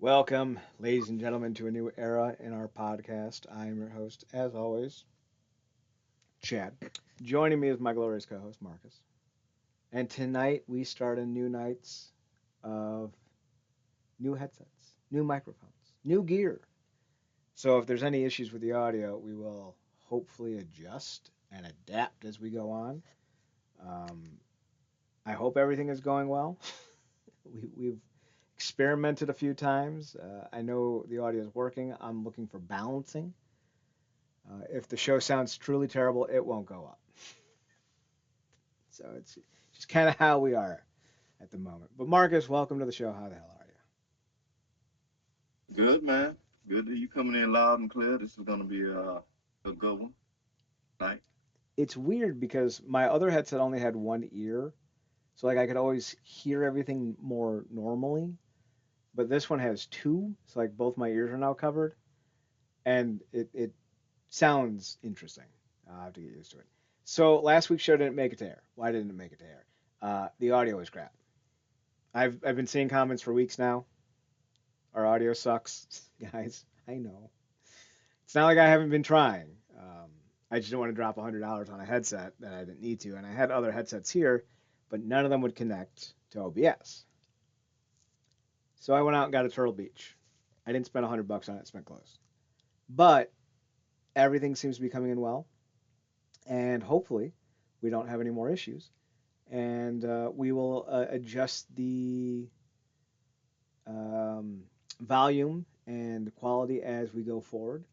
Welcome, ladies and gentlemen, to a new era in our podcast. I am your host, as always, Chad. Joining me is my glorious co host, Marcus. And tonight we start a new nights of new headsets, new microphones, new gear. So if there's any issues with the audio, we will hopefully adjust and adapt as we go on. Um, I hope everything is going well. We've experimented a few times. I know the audio is working. I'm looking for balancing. If the show sounds truly terrible, it won't go up. So it's just kind of how we are at the moment. But Marcus, welcome to the show. How the hell are you? Good, man. Good that you coming in loud and clear. This is gonna be a good one tonight. It's weird because my other headset only had one ear, so like I could always hear everything more normally. But this one has two, so like both my ears are now covered, and it sounds interesting. I'll have to get used to it. So last week's show didn't make it to air. Why didn't it make it to air? The audio was crap. I've been seeing comments for weeks now. Our audio sucks, guys. I know. It's not like I haven't been trying. I just didn't want to drop $100 on a headset that I didn't need to, and I had other headsets here, but none of them would connect to OBS. So I went out and got a Turtle Beach. I didn't spend $100 on it; spent close. But everything seems to be coming in well, and hopefully we don't have any more issues. And we will adjust the um, volume and quality as we go forward.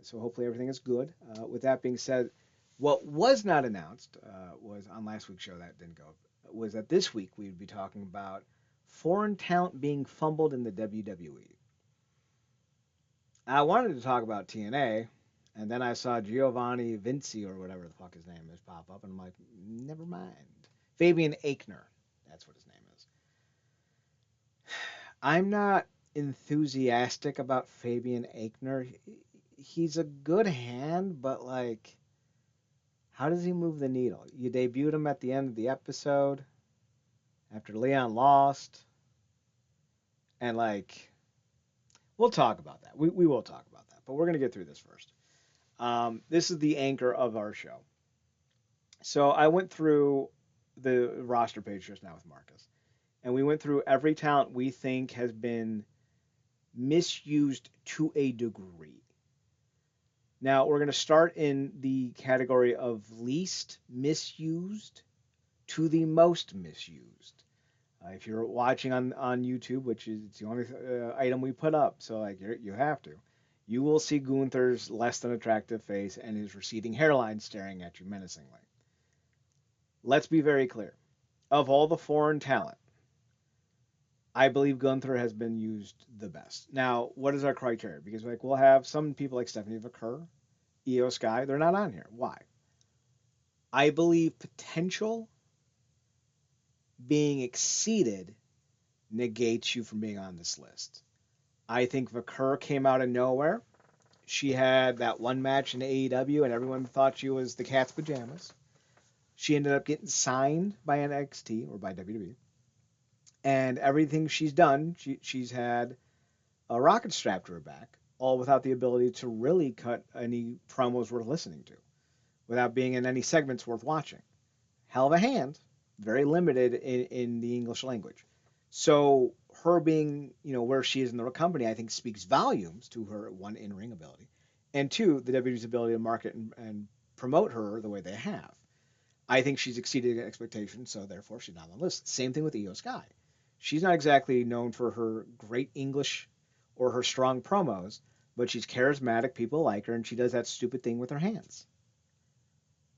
So hopefully everything is good. With that being said, what was not announced was on last week's show that didn't go, was that this week we would be talking about foreign talent being fumbled in the WWE. I wanted to talk about TNA, and then I saw Giovanni Vinci or whatever the fuck his name is pop up, and I'm like, never mind. Fabian Aichner, that's what his name is. I'm not enthusiastic about Fabian Aichner. He's a good hand, but like, how does he move the needle? You debuted him at the end of the episode after Leon lost, and like, we'll talk about that. We will talk about that, but we're gonna get through this first. This is the anchor of our show. So I went through the roster page just now with Marcus, and we went through every talent we think has been misused to a degree. Now we're going to start in the category of least misused to the most misused. If you're watching on YouTube, which is the only item we put up, so like you have to, you will see Gunther's less than attractive face and his receding hairline staring at you menacingly. Let's be very clear. Of all the foreign talent, I believe Gunther has been used the best. Now, what is our criteria? Because like we'll have some people like Stephanie Vaquer, Io Sky, they're not on here. Why? I believe potential being exceeded negates you from being on this list. I think Vaquer came out of nowhere. She had that one match in AEW, and everyone thought she was the cat's pajamas. She ended up getting signed by NXT or by WWE, and everything she's done, she's had a rocket strapped to her back, all without the ability to really cut any promos worth listening to, without being in any segments worth watching. Hell of a hand, very limited in the English language. So her being, where she is in the company, I think speaks volumes to her one in-ring ability, and two, the WWE's ability to market and promote her the way they have. I think she's exceeded expectations, so therefore she's not on the list. Same thing with Io Sky. She's not exactly known for her great English or her strong promos, but she's charismatic. People like her, and she does that stupid thing with her hands.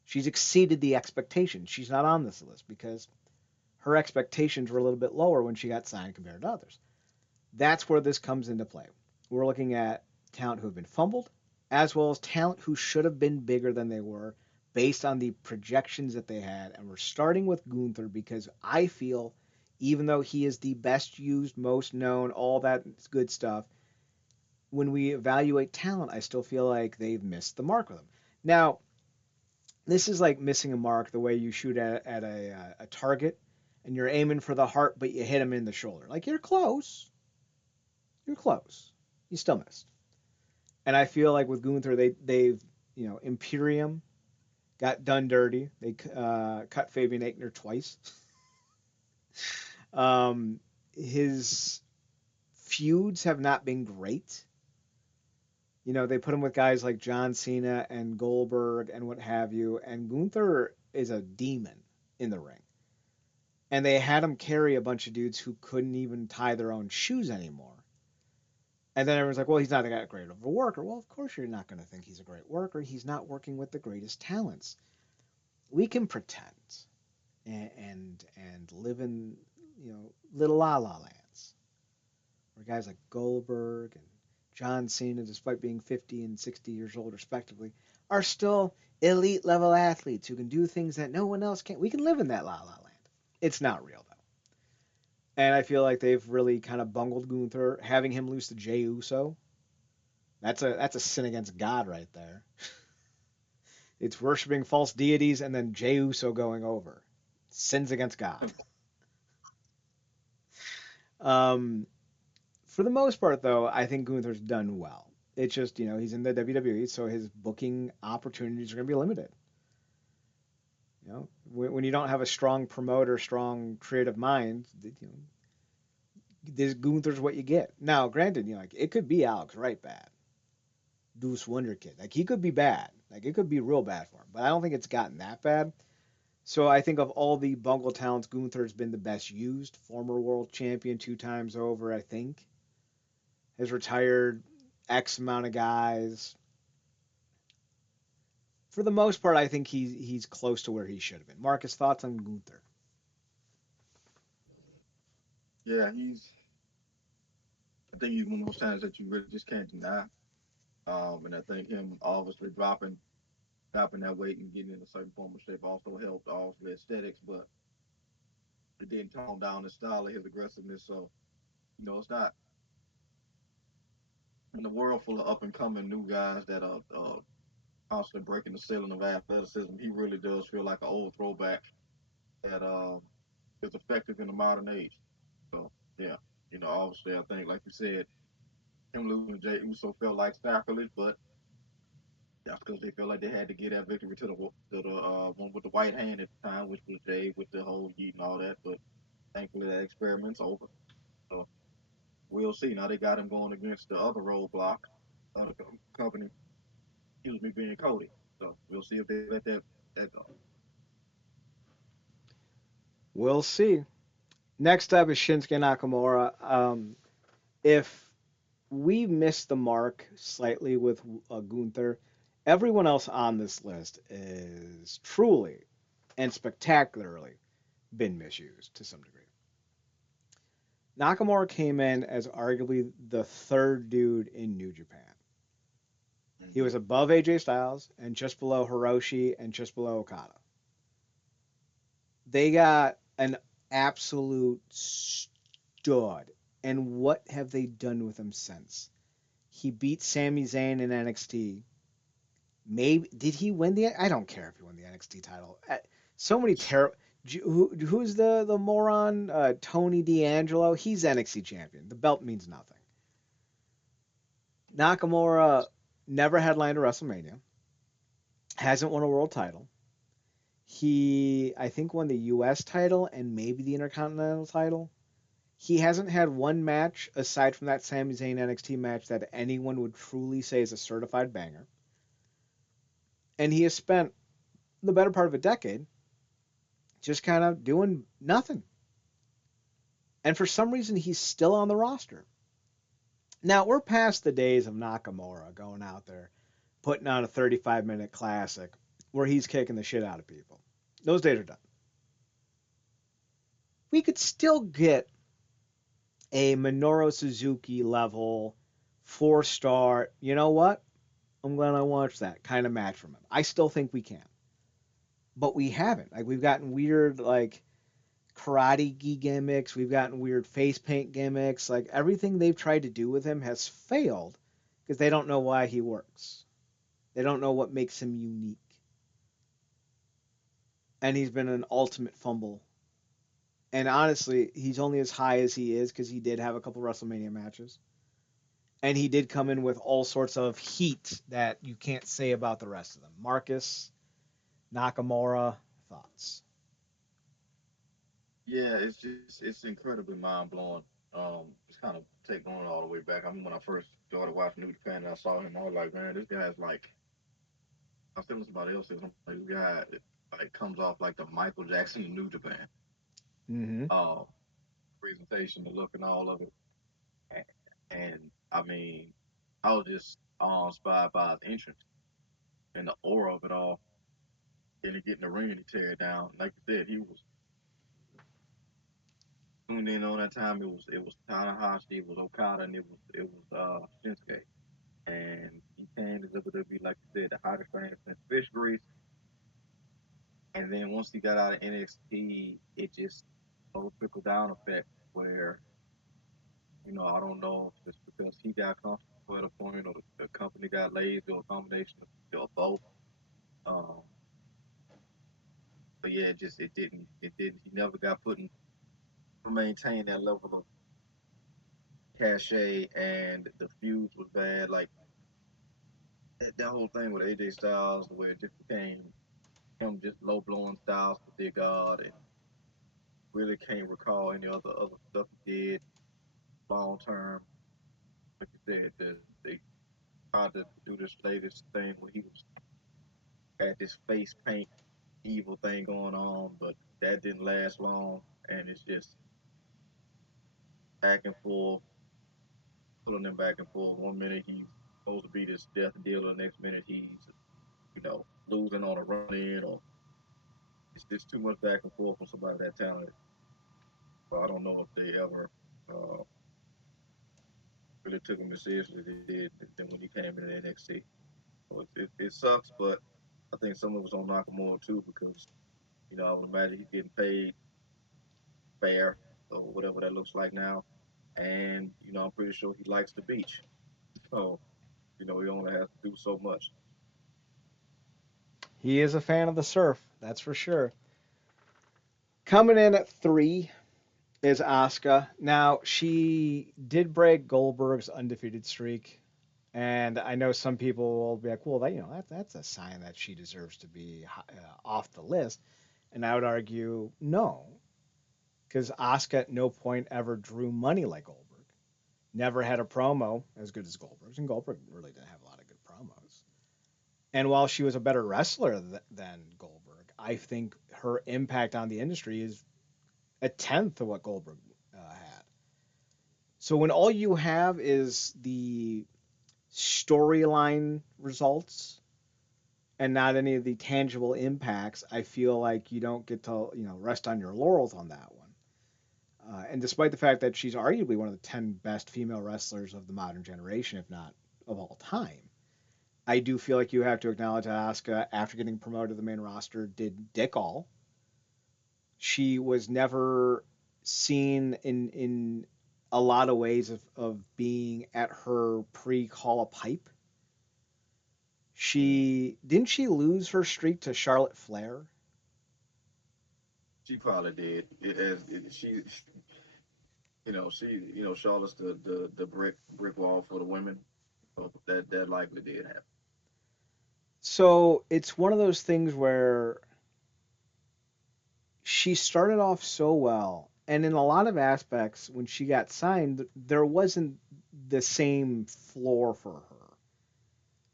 She's exceeded the expectations. She's not on this list because her expectations were a little bit lower when she got signed compared to others. That's where this comes into play. We're looking at talent who have been fumbled, as well as talent who should have been bigger than they were based on the projections that they had. And we're starting with Gunther because I feel, even though he is the best used, most known, all that good stuff, when we evaluate talent, I still feel like they've missed the mark with him. Now, this is like missing a mark the way you shoot at a target and you're aiming for the heart, but you hit him in the shoulder. Like you're close, You're close. You still missed. And I feel like with Gunther, they've Imperium got done dirty. They cut Fabian Aichner twice. Um, his feuds have not been great. They put him with guys like John Cena and Goldberg and what have you. And Gunther is a demon in the ring. And they had him carry a bunch of dudes who couldn't even tie their own shoes anymore. And then everyone's like, well, he's not that great of a worker. Well, of course you're not going to think he's a great worker. He's not working with the greatest talents. We can pretend and live in little la la lands where guys like Goldberg and John Cena, despite being 50 and 60 years old respectively, are still elite level athletes who can do things that no one else can. We can live in that la la land. It's not real though. And I feel like they've really kind of bungled Gunther, having him lose to Jey Uso. That's a sin against God right there. It's worshiping false deities and then Jey Uso going over. Sins against God. Um, for the most part, though, I think Gunther's done well. It's just, he's in the WWE, so his booking opportunities are going to be limited. When you don't have a strong promoter, strong creative mind, this Gunther's what you get. Now, granted, like it could be Alex Wright bad, Deuce Wonder Kid, like he could be bad, like it could be real bad for him, but I don't think it's gotten that bad. So I think of all the bungle talents, Gunther's been the best used. Former world champion 2 times over, I think. Has retired X amount of guys. For the most part, I think he's close to where he should have been. Marcus, thoughts on Gunther? Yeah, I think he's one of those times that you really just can't deny. And I think him obviously dropping that weight and getting in a certain form of shape also helped obviously aesthetics, but it didn't tone down his style or his aggressiveness. So, it's not in the world full of up and coming new guys that are constantly breaking the ceiling of athleticism. He really does feel like an old throwback that is effective in the modern age. So, yeah, obviously, I think, like you said, him losing to Jey Uso felt like sacrilege, but that's because they felt like they had to get that victory to the one with the white hand at the time, which was Jay with the whole yeet and all that. But thankfully, that experiment's over. So we'll see. Now they got him going against the other roadblock, other company, excuse me, being Cody. So we'll see if they let that go. We'll see. Next up is Shinsuke Nakamura. If we missed the mark slightly with Gunther, everyone else on this list is truly and spectacularly been misused to some degree. Nakamura came in as arguably the third dude in New Japan. He Mm-hmm. was above AJ Styles and just below Hiroshi and just below Okada. They got an absolute stud. And what have they done with him since? He beat Sami Zayn in NXT. Maybe did he win the? I don't care if he won the NXT title. So many terrible. Who's the moron? Tony D'Angelo. He's NXT champion. The belt means nothing. Nakamura never headlined a WrestleMania. Hasn't won a world title. He, I think, won the U.S. title and maybe the Intercontinental title. He hasn't had one match aside from that Sami Zayn NXT match that anyone would truly say is a certified banger. And he has spent the better part of a decade just kind of doing nothing. And for some reason, he's still on the roster. Now, we're past the days of Nakamura going out there, putting on a 35-minute classic where he's kicking the shit out of people. Those days are done. We could still get a Minoru Suzuki level 4-star, you know what? I'm glad I watched that kind of match from him. I still think we can. But we haven't. Like we've gotten weird like karate gi gimmicks, we've gotten weird face paint gimmicks. Like everything they've tried to do with him has failed because they don't know why he works. They don't know what makes him unique. And he's been an ultimate fumble. And honestly, he's only as high as he is because he did have a couple WrestleMania matches. And he did come in with all sorts of heat that you can't say about the rest of them. Marcus, Nakamura, thoughts. Yeah, it's incredibly mind blowing. It's kind of taking on all the way back. I mean, when I first started watching New Japan and I saw him, I was like, man, this guy's like. I was telling somebody else, this, I'm like, this guy like comes off like the Michael Jackson in New Japan. Mm-hmm. Uh, Presentation, the look, and all of it. And I mean, I was just awe-inspired by his entrance and the aura of it all. Then he get in the ring and he tear it down. Like you said, he was tuned in on that time. It was Tanahashi, it was Okada, and it was Shinsuke. And he came to WWE like you said, the hottest thing since fish grease. And then once he got out of NXT, it just no trickle down effect where I don't know if it's because he got comfortable at a point or the company got lazy or a combination of both. Um, but yeah, it didn't. He never got put in to maintain that level of cachet, and the feuds was bad. Like that whole thing with AJ Styles, where it just became him just low blowing Styles to dear God, and really can't recall any other stuff he did long term. Like you said, they tried to do this latest thing where he was had this face paint evil thing going on, but that didn't last long, and it's just back and forth, pulling him back and forth. One minute he's supposed to be this death dealer, next minute he's losing on a run in, or it's just too much back and forth from somebody that talented. So I don't know if they ever uh, really took him as seriously as they did than when he came into NXT. So it sucks, but I think some of it's on Nakamura too because I would imagine he's getting paid fair or whatever that looks like now, and I'm pretty sure he likes the beach. So he only has to do so much. He is a fan of the surf, that's for sure. Coming in at 3 is Asuka. Now, she did break Goldberg's undefeated streak. And I know some people will be like, well, that's a sign that she deserves to be off the list. And I would argue no, because Asuka at no point ever drew money like Goldberg. Never had a promo as good as Goldberg's, and Goldberg really didn't have a lot of good promos. And while she was a better wrestler than Goldberg, I think her impact on the industry is a tenth of what Goldberg had. So when all you have is the storyline results and not any of the tangible impacts, I feel like you don't get to rest on your laurels on that one. And despite the fact that she's arguably one of the 10 best female wrestlers of the modern generation, if not of all time, I do feel like you have to acknowledge that Asuka, after getting promoted to the main roster, did dick all. She was never seen in a lot of ways of being at her pre-call a pipe. Mm. She lose her streak to Charlotte Flair? She probably did. She Charlotte's the brick wall for the women. So that likely did happen. So it's one of those things where she started off so well, and in a lot of aspects, when she got signed, there wasn't the same floor for her.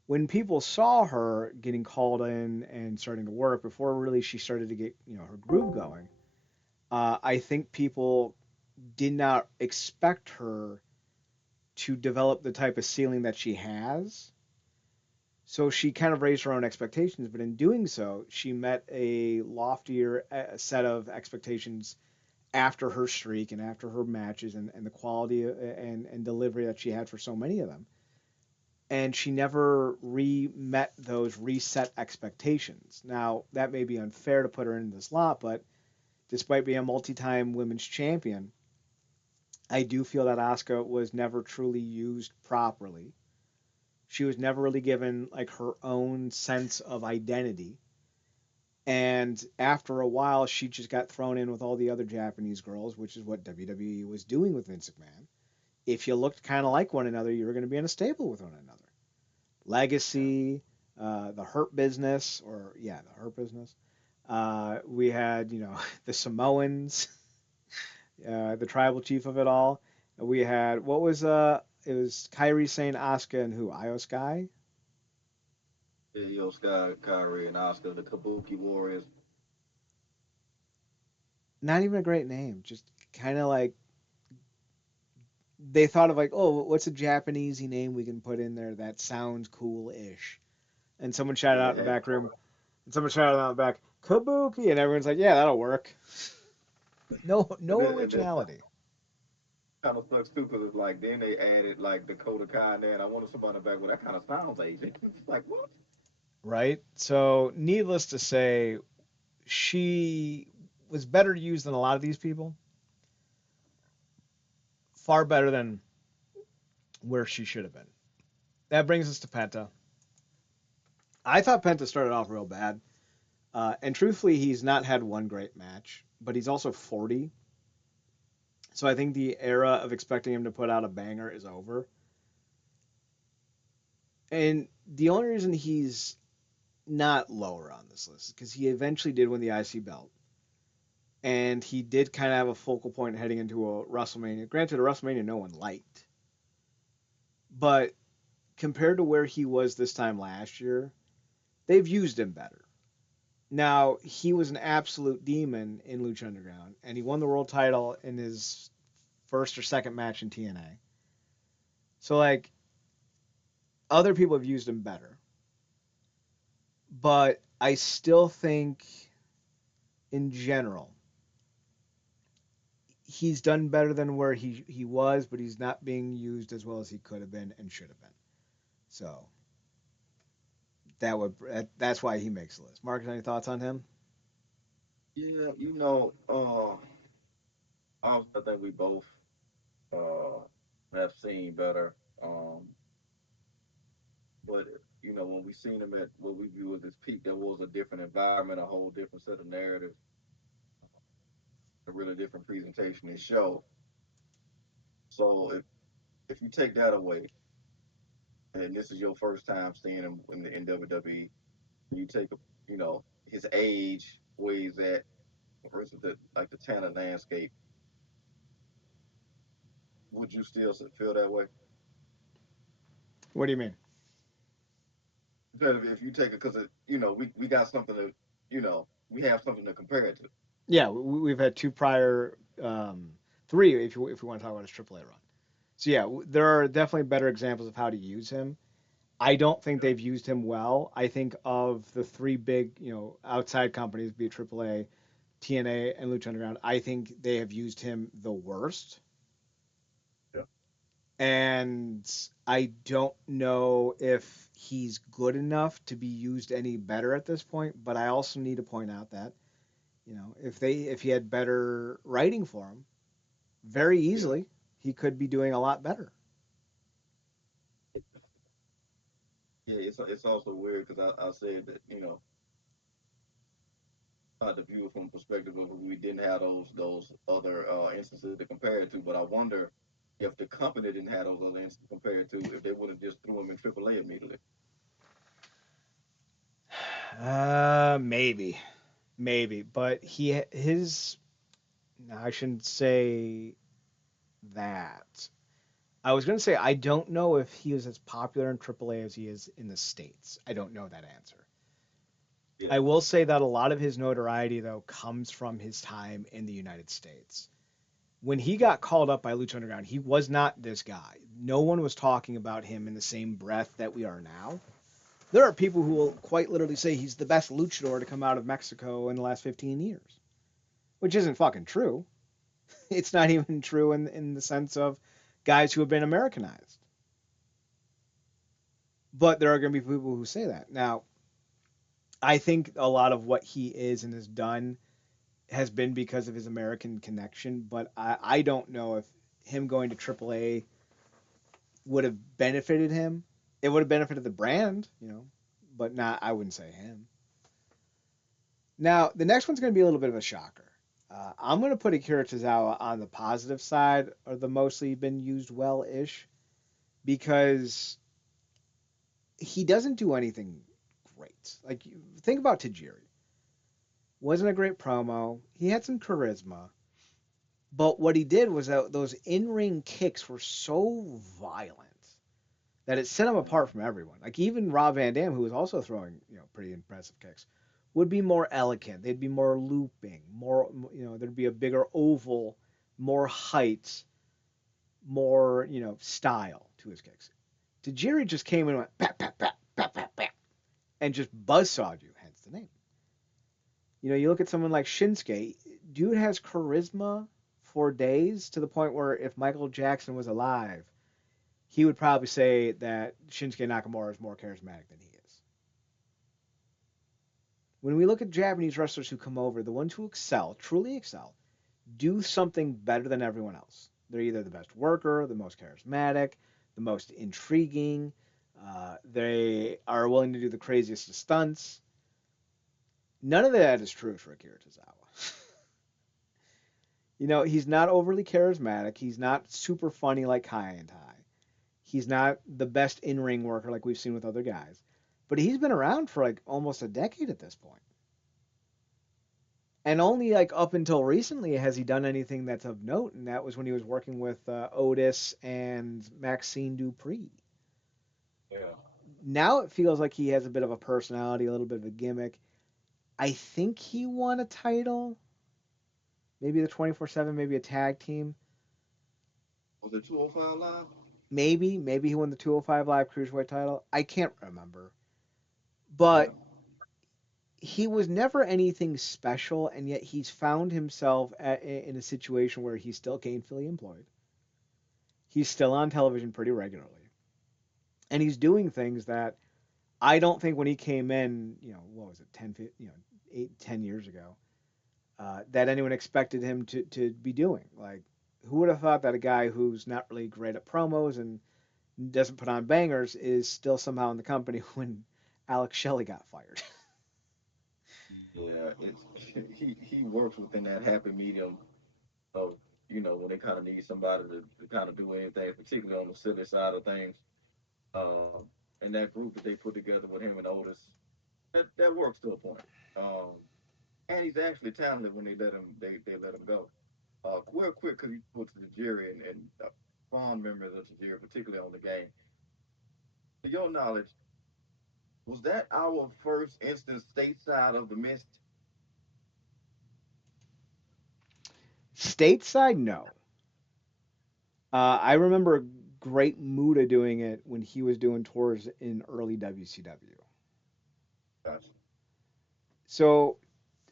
When people saw her getting called in and starting to work before really she started to get her groove going, I think people did not expect her to develop the type of ceiling that she has. So she kind of raised her own expectations, but in doing so, she met a loftier set of expectations after her streak and after her matches and the quality and delivery that she had for so many of them. And she never met those reset expectations. Now, that may be unfair to put her in this lot, but despite being a multi-time women's champion, I do feel that Asuka was never truly used properly. She was never really given like her own sense of identity. And after a while, she just got thrown in with all the other Japanese girls, which is what WWE was doing with Vince McMahon. if you looked kind of like one another, you were going to be in a stable with one another. Yeah. Legacy, the Hurt Business, or yeah, the Hurt Business. We had, the Samoans, the tribal chief of it all. We had what was it was Kyrie Sane, Asuka, and who? Io Sky. Yeah, Io Sky, Kyrie, and Oscar, the Kabuki Warriors. Not even a great name, just kind of like they thought of like, oh, what's a Japanesey name we can put in there that sounds cool-ish? And someone shouted Yeah, out it in the had back room, and someone shouted out in the back, Kabuki, and everyone's like, yeah, that'll work. No, and no then originality. kind of sucks too because it's like then they added like Dakota Kai in there, and I wanted somebody back. Well, that kind of sounds Asian. It's like what? Right? So, needless to say, she was better used than a lot of these people. Far better than where she should have been. That brings us to Penta. I thought Penta started off real bad. And truthfully, he's not had one great match, but he's also 40. So I think the era of expecting him to put out a banger is over. And the only reason he's not lower on this list is because he eventually did win the IC belt. And he did kind of have a focal point heading into a WrestleMania. Granted, a WrestleMania no one liked. But compared to where he was this time last year, they've used him better. Now, he was an absolute demon in Lucha Underground, and he won the world title in his first or second match in TNA. So, like, other people have used him better. But I still think, in general, he's done better than where he was, but he's not being used as well as he could have been and should have been. So, that's why he makes the list. Marcus, any thoughts on him? Yeah, I think we both uh have seen better. Um, but when we seen him at what we view as his peak, there was a different environment, a whole different set of narratives, a really different presentation and show. So if you take that away, and this is your first time seeing him in WWE, and you take his age, where he's at versus the Tanner landscape, would you still feel that way? What do you mean? Because if you take it, because we got something to, we have something to compare it to. Yeah, we've had two prior, three if we want to talk about his AAA run. So yeah, there are definitely better examples of how to use him. I don't think Yeah, they've used him well. I think of the three big, outside companies, be it AAA, TNA, and Lucha Underground, I think they have used him the worst. yeah, And I don't know if he's good enough to be used any better at this point. But I also need to point out that, if he had better writing for him, very yeah. easily he could be doing a lot better. Yeah, it's also weird because I said that I had to view it from the perspective of we didn't have those other instances to compare it to, but I wonder if the company didn't have those other instances to compare it to, if they would have just threw him in AAA immediately. Maybe, maybe, but his. No, I shouldn't say that. I was going to say I don't know if he is as popular in AAA as he is in the States. I don't know that answer. Yeah, I will say that a lot of his notoriety, though, comes from his time in the United States. When he got called up by Lucha Underground, he was not this guy. No one was talking about him in the same breath that we are now. There are people who will quite literally say he's the best luchador to come out of Mexico in the last 15 years, which isn't fucking true. It's not even true in the sense of guys who have been Americanized. But there are going to be people who say that. Now, I think a lot of what he is and has done has been because of his American connection, but I don't know if him going to AAA would have benefited him. It would have benefited the brand, but not, I wouldn't say him. Now, the next one's going to be a little bit of a shocker. I'm going to put Akira Tozawa on the positive side, or the mostly been used well ish, because he doesn't do anything great. Like, think about Tajiri. Wasn't a great promo. He had some charisma, but what he did was that those in-ring kicks were so violent that it set him apart from everyone. Like even Rob Van Dam, who was also throwing pretty impressive kicks, would be more elegant. They'd be more looping, more there'd be a bigger oval, more height, more style to his kicks. Tajiri just came in and went pat pat pat pat pat pat and just buzzsawed you. Hence the name. You look at someone like Shinsuke. Dude has charisma for days to the point where if Michael Jackson was alive, he would probably say that Shinsuke Nakamura is more charismatic than he is. When we look at Japanese wrestlers who come over, the ones who excel, truly excel, do something better than everyone else. They're either the best worker, the most charismatic, the most intriguing. They are willing to do the craziest of stunts. None of that is true for Akira Tozawa. He's not overly charismatic. He's not super funny like Kai and Tai. He's not the best in-ring worker like we've seen with other guys. But he's been around for like almost a decade at this point. And only like up until recently has he done anything that's of note, and that was when he was working with Otis and Maxine Dupree. Yeah. Now it feels like he has a bit of a personality, a little bit of a gimmick. I think he won a title, maybe the 24/7, maybe a tag team. Was it 205 Live? Maybe he won the 205 Live Cruiserweight title. I can't remember. Yeah. But he was never anything special, and yet he's found himself in a situation where he's still gainfully employed. He's still on television pretty regularly, and he's doing things that I don't think when he came in, what was it, 10, 8, 10 years ago, that anyone expected him to be doing. Like, who would have thought that a guy who's not really great at promos and doesn't put on bangers is still somehow in the company when Alex Shelley got fired? Yeah, it's he works within that happy medium of when they kind of need somebody to kind of do anything, particularly on the silly side of things. Um, and that group that they put together with him and Otis, that works to a point. Um, and he's actually talented when they let him go. Real quick, because you put to the jury and fond memories of the jury, particularly on the game. To your knowledge, was that our first instance stateside of the mist? Stateside, no. I remember Great Muda doing it when he was doing tours in early WCW. Gotcha. So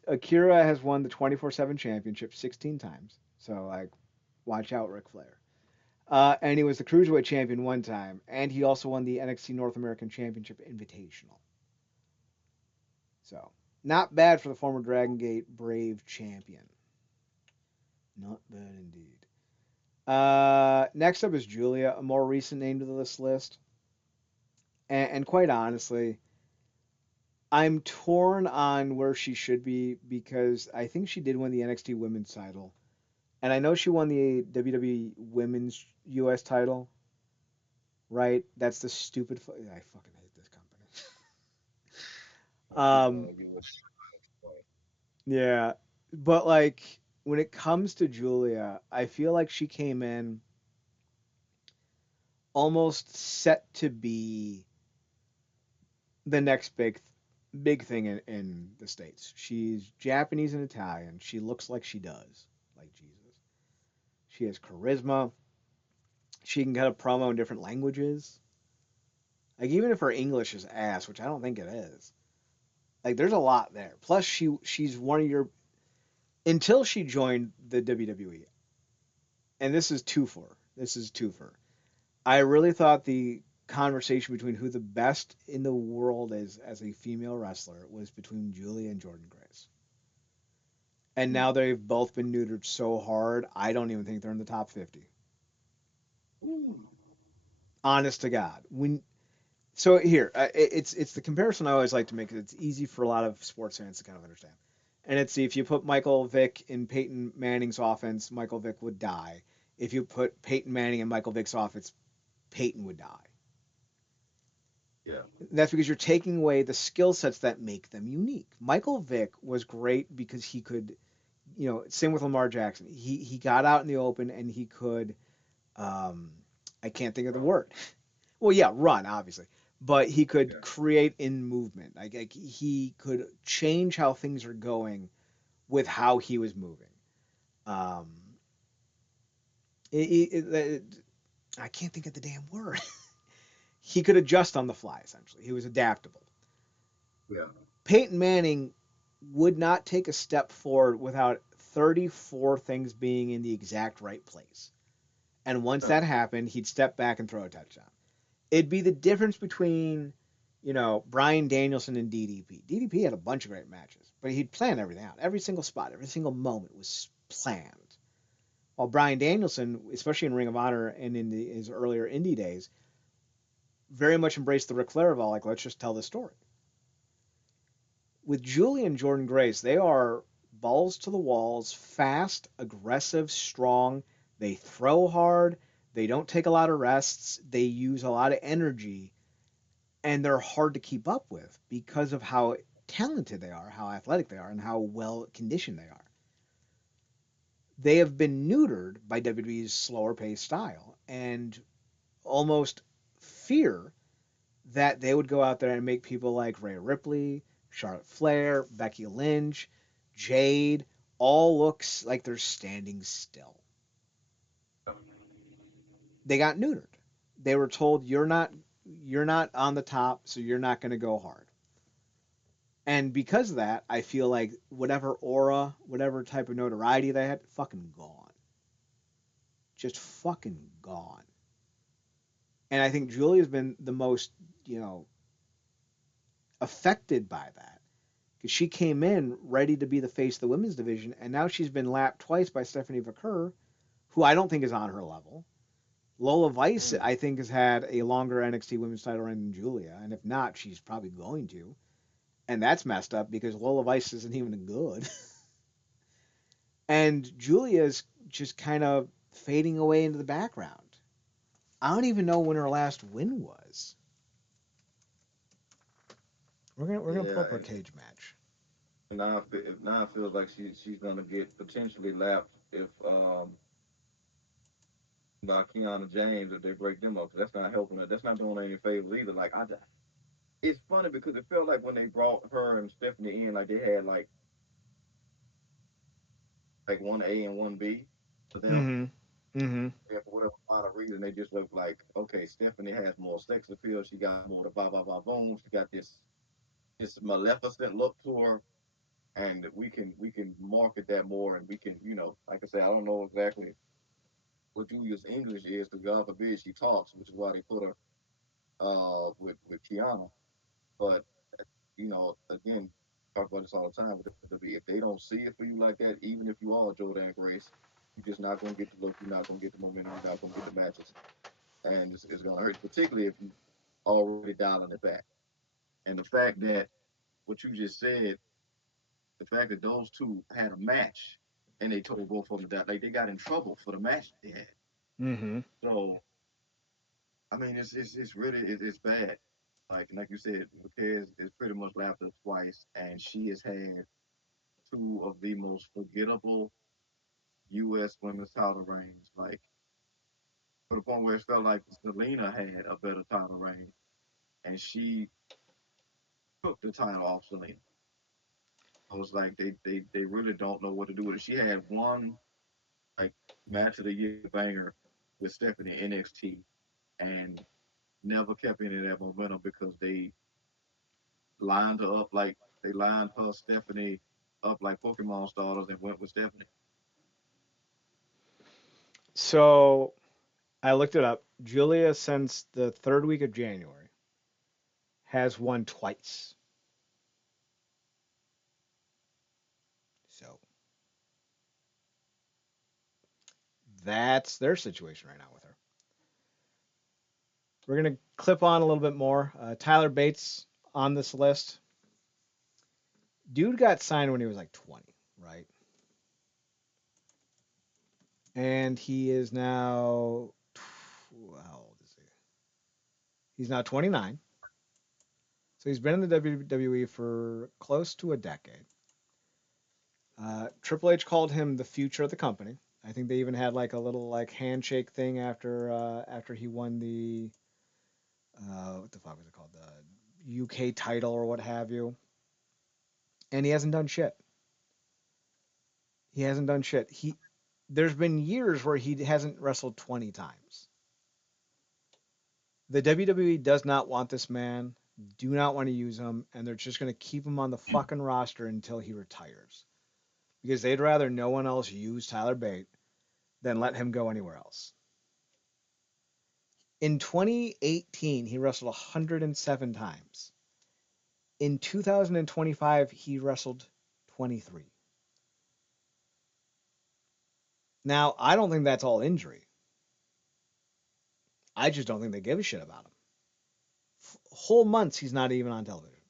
Akira has won the 24/7 championship 16 times. So, like, watch out, Ric Flair. And he was the Cruiserweight champion one time, and he also won the NXT North American Championship Invitational. So, not bad for the former Dragon Gate Brave champion. Not bad indeed. Next up is Julia, a more recent name to this list. And quite honestly, I'm torn on where she should be because I think she did win the NXT Women's title. And I know she won the WWE Women's US title, right? That's the stupid. I fucking hate this company. Um, You was yeah. But, like, when it comes to Julia, I feel like she came in almost set to be the next big thing in the States. She's Japanese and Italian. She looks like she does, like Jesus. She has charisma. She can cut a promo in different languages. Like, even if her English is ass, which I don't think it is, like, there's a lot there. Plus, she's one of your until she joined the WWE, and this is twofer. This is twofer. I really thought the conversation between who the best in the world is as a female wrestler was between Julia and Jordan Grace. And now they've both been neutered so hard, I don't even think they're in the top 50. ooh, Honest to God. Here, it's the comparison I always like to make. It's easy for a lot of sports fans to kind of understand. And let's see, if you put Michael Vick in Peyton Manning's offense, Michael Vick would die. If you put Peyton Manning in Michael Vick's offense, Peyton would die. Yeah, That's because you're taking away the skill sets that make them unique. Michael Vick was great because he could, same with Lamar Jackson. He got out in the open and he could, um, I can't think of the word. Well, yeah, run obviously, but he could yeah, create in movement. Like he could change how things are going with how he was moving. Um, I can't think of the damn word. He could adjust on the fly. Essentially, he was adaptable. yeah. Peyton Manning would not take a step forward without 34 things being in the exact right place. And once that happened, he'd step back and throw a touchdown. It'd be the difference between, Brian Danielson and DDP. DDP had a bunch of great matches, but he'd plan everything out. Every single spot, every single moment was planned. While Brian Danielson, especially in Ring of Honor and in his earlier indie days, very much embraced the Ric Flair of all, like, let's just tell the story. With Julie and Jordan Grace, they are balls to the walls, fast, aggressive, strong. They throw hard. They don't take a lot of rests. They use a lot of energy, and they're hard to keep up with because of how talented they are, how athletic they are, and how well conditioned they are. They have been neutered by WWE's slower paced style and almost fear that they would go out there and make people like Rhea Ripley, Charlotte Flair, Becky Lynch, Jade all looks like they're standing still. They got neutered. They were told you're not on the top, so you're not going to go hard. And because of that, I feel like whatever aura, whatever type of notoriety they had, fucking gone. Just fucking gone. And I think Julia's been the most, you know, affected by that because she came in ready to be the face of the women's division, and now she's been lapped twice by Stephanie Vaquer, who I don't think is on her level. Lola Vice, Mm. I think, has had a longer NXT Women's title reign than Julia, and if not, she's probably going to. And that's messed up because Lola Vice isn't even good. And Julia's just kind of fading away into the background. I don't even know when her last win was. We're gonna pull Yeah, up her cage match. and now it feels like she's gonna get potentially lapped if by Kiana James if they break them up. 'Cause that's not helping her. That's not doing her any favors either. It's funny because it felt like when they brought her and Stephanie in, like they had like one A and one B for them. Mm-hmm. Mm-hmm. And for whatever odd reason, they just look like okay. Stephanie has more sex appeal. She got more the ba ba ba boom. She got this maleficent look to her, and we can market that more, and we can like I say, I don't know exactly what Julia's English is, because God forbid she talks, which is why they put her with Kiana. But again, talk about this all the time with WWE. If they don't see it for you like that, even if you are Jordan Grace, you're just not gonna get the look. You're not gonna get the momentum. You're not gonna get the matches, and it's gonna hurt, particularly if you already dialing it back. And the fact that what you just said, the fact that those two had a match, and they told both of them that like they got in trouble for the match they had. Mm-hmm. So I mean, it's really it's bad. Like you said, McKay is pretty much laughed at twice, and she has had two of the most forgettable U.S. women's title reigns. Like to the point where it felt like Selena had a better title reign, and she took the title off Selena. I was like, they really don't know what to do with it. She had one like match of the year banger with Stephanie NXT, and never kept any of that momentum because they lined her up like they lined her Stephanie up like Pokemon starters and went with Stephanie. So I looked it up. Julia, since the third week of January, has won twice. So that's their situation right now with her. We're gonna clip on a little bit more. Tyler Bates on this list. Dude got signed when he was like 20, right? And he is now, how old is he? He's now 29. So he's been in the WWE for close to a decade. Triple H called him the future of the company. I think they even had like a little like handshake thing after he won the what the fuck was it called, the UK title or what have you. And he hasn't done shit. He hasn't done shit. There's been years where he hasn't wrestled 20 times. The WWE does not want this man, do not want to use him, and they're just going to keep him on the fucking roster until he retires. Because they'd rather no one else use Tyler Bate than let him go anywhere else. In 2018, he wrestled 107 times. In 2025, he wrestled 23. Now, I don't think that's all injury. I just don't think they give a shit about him. Whole months he's not even on television.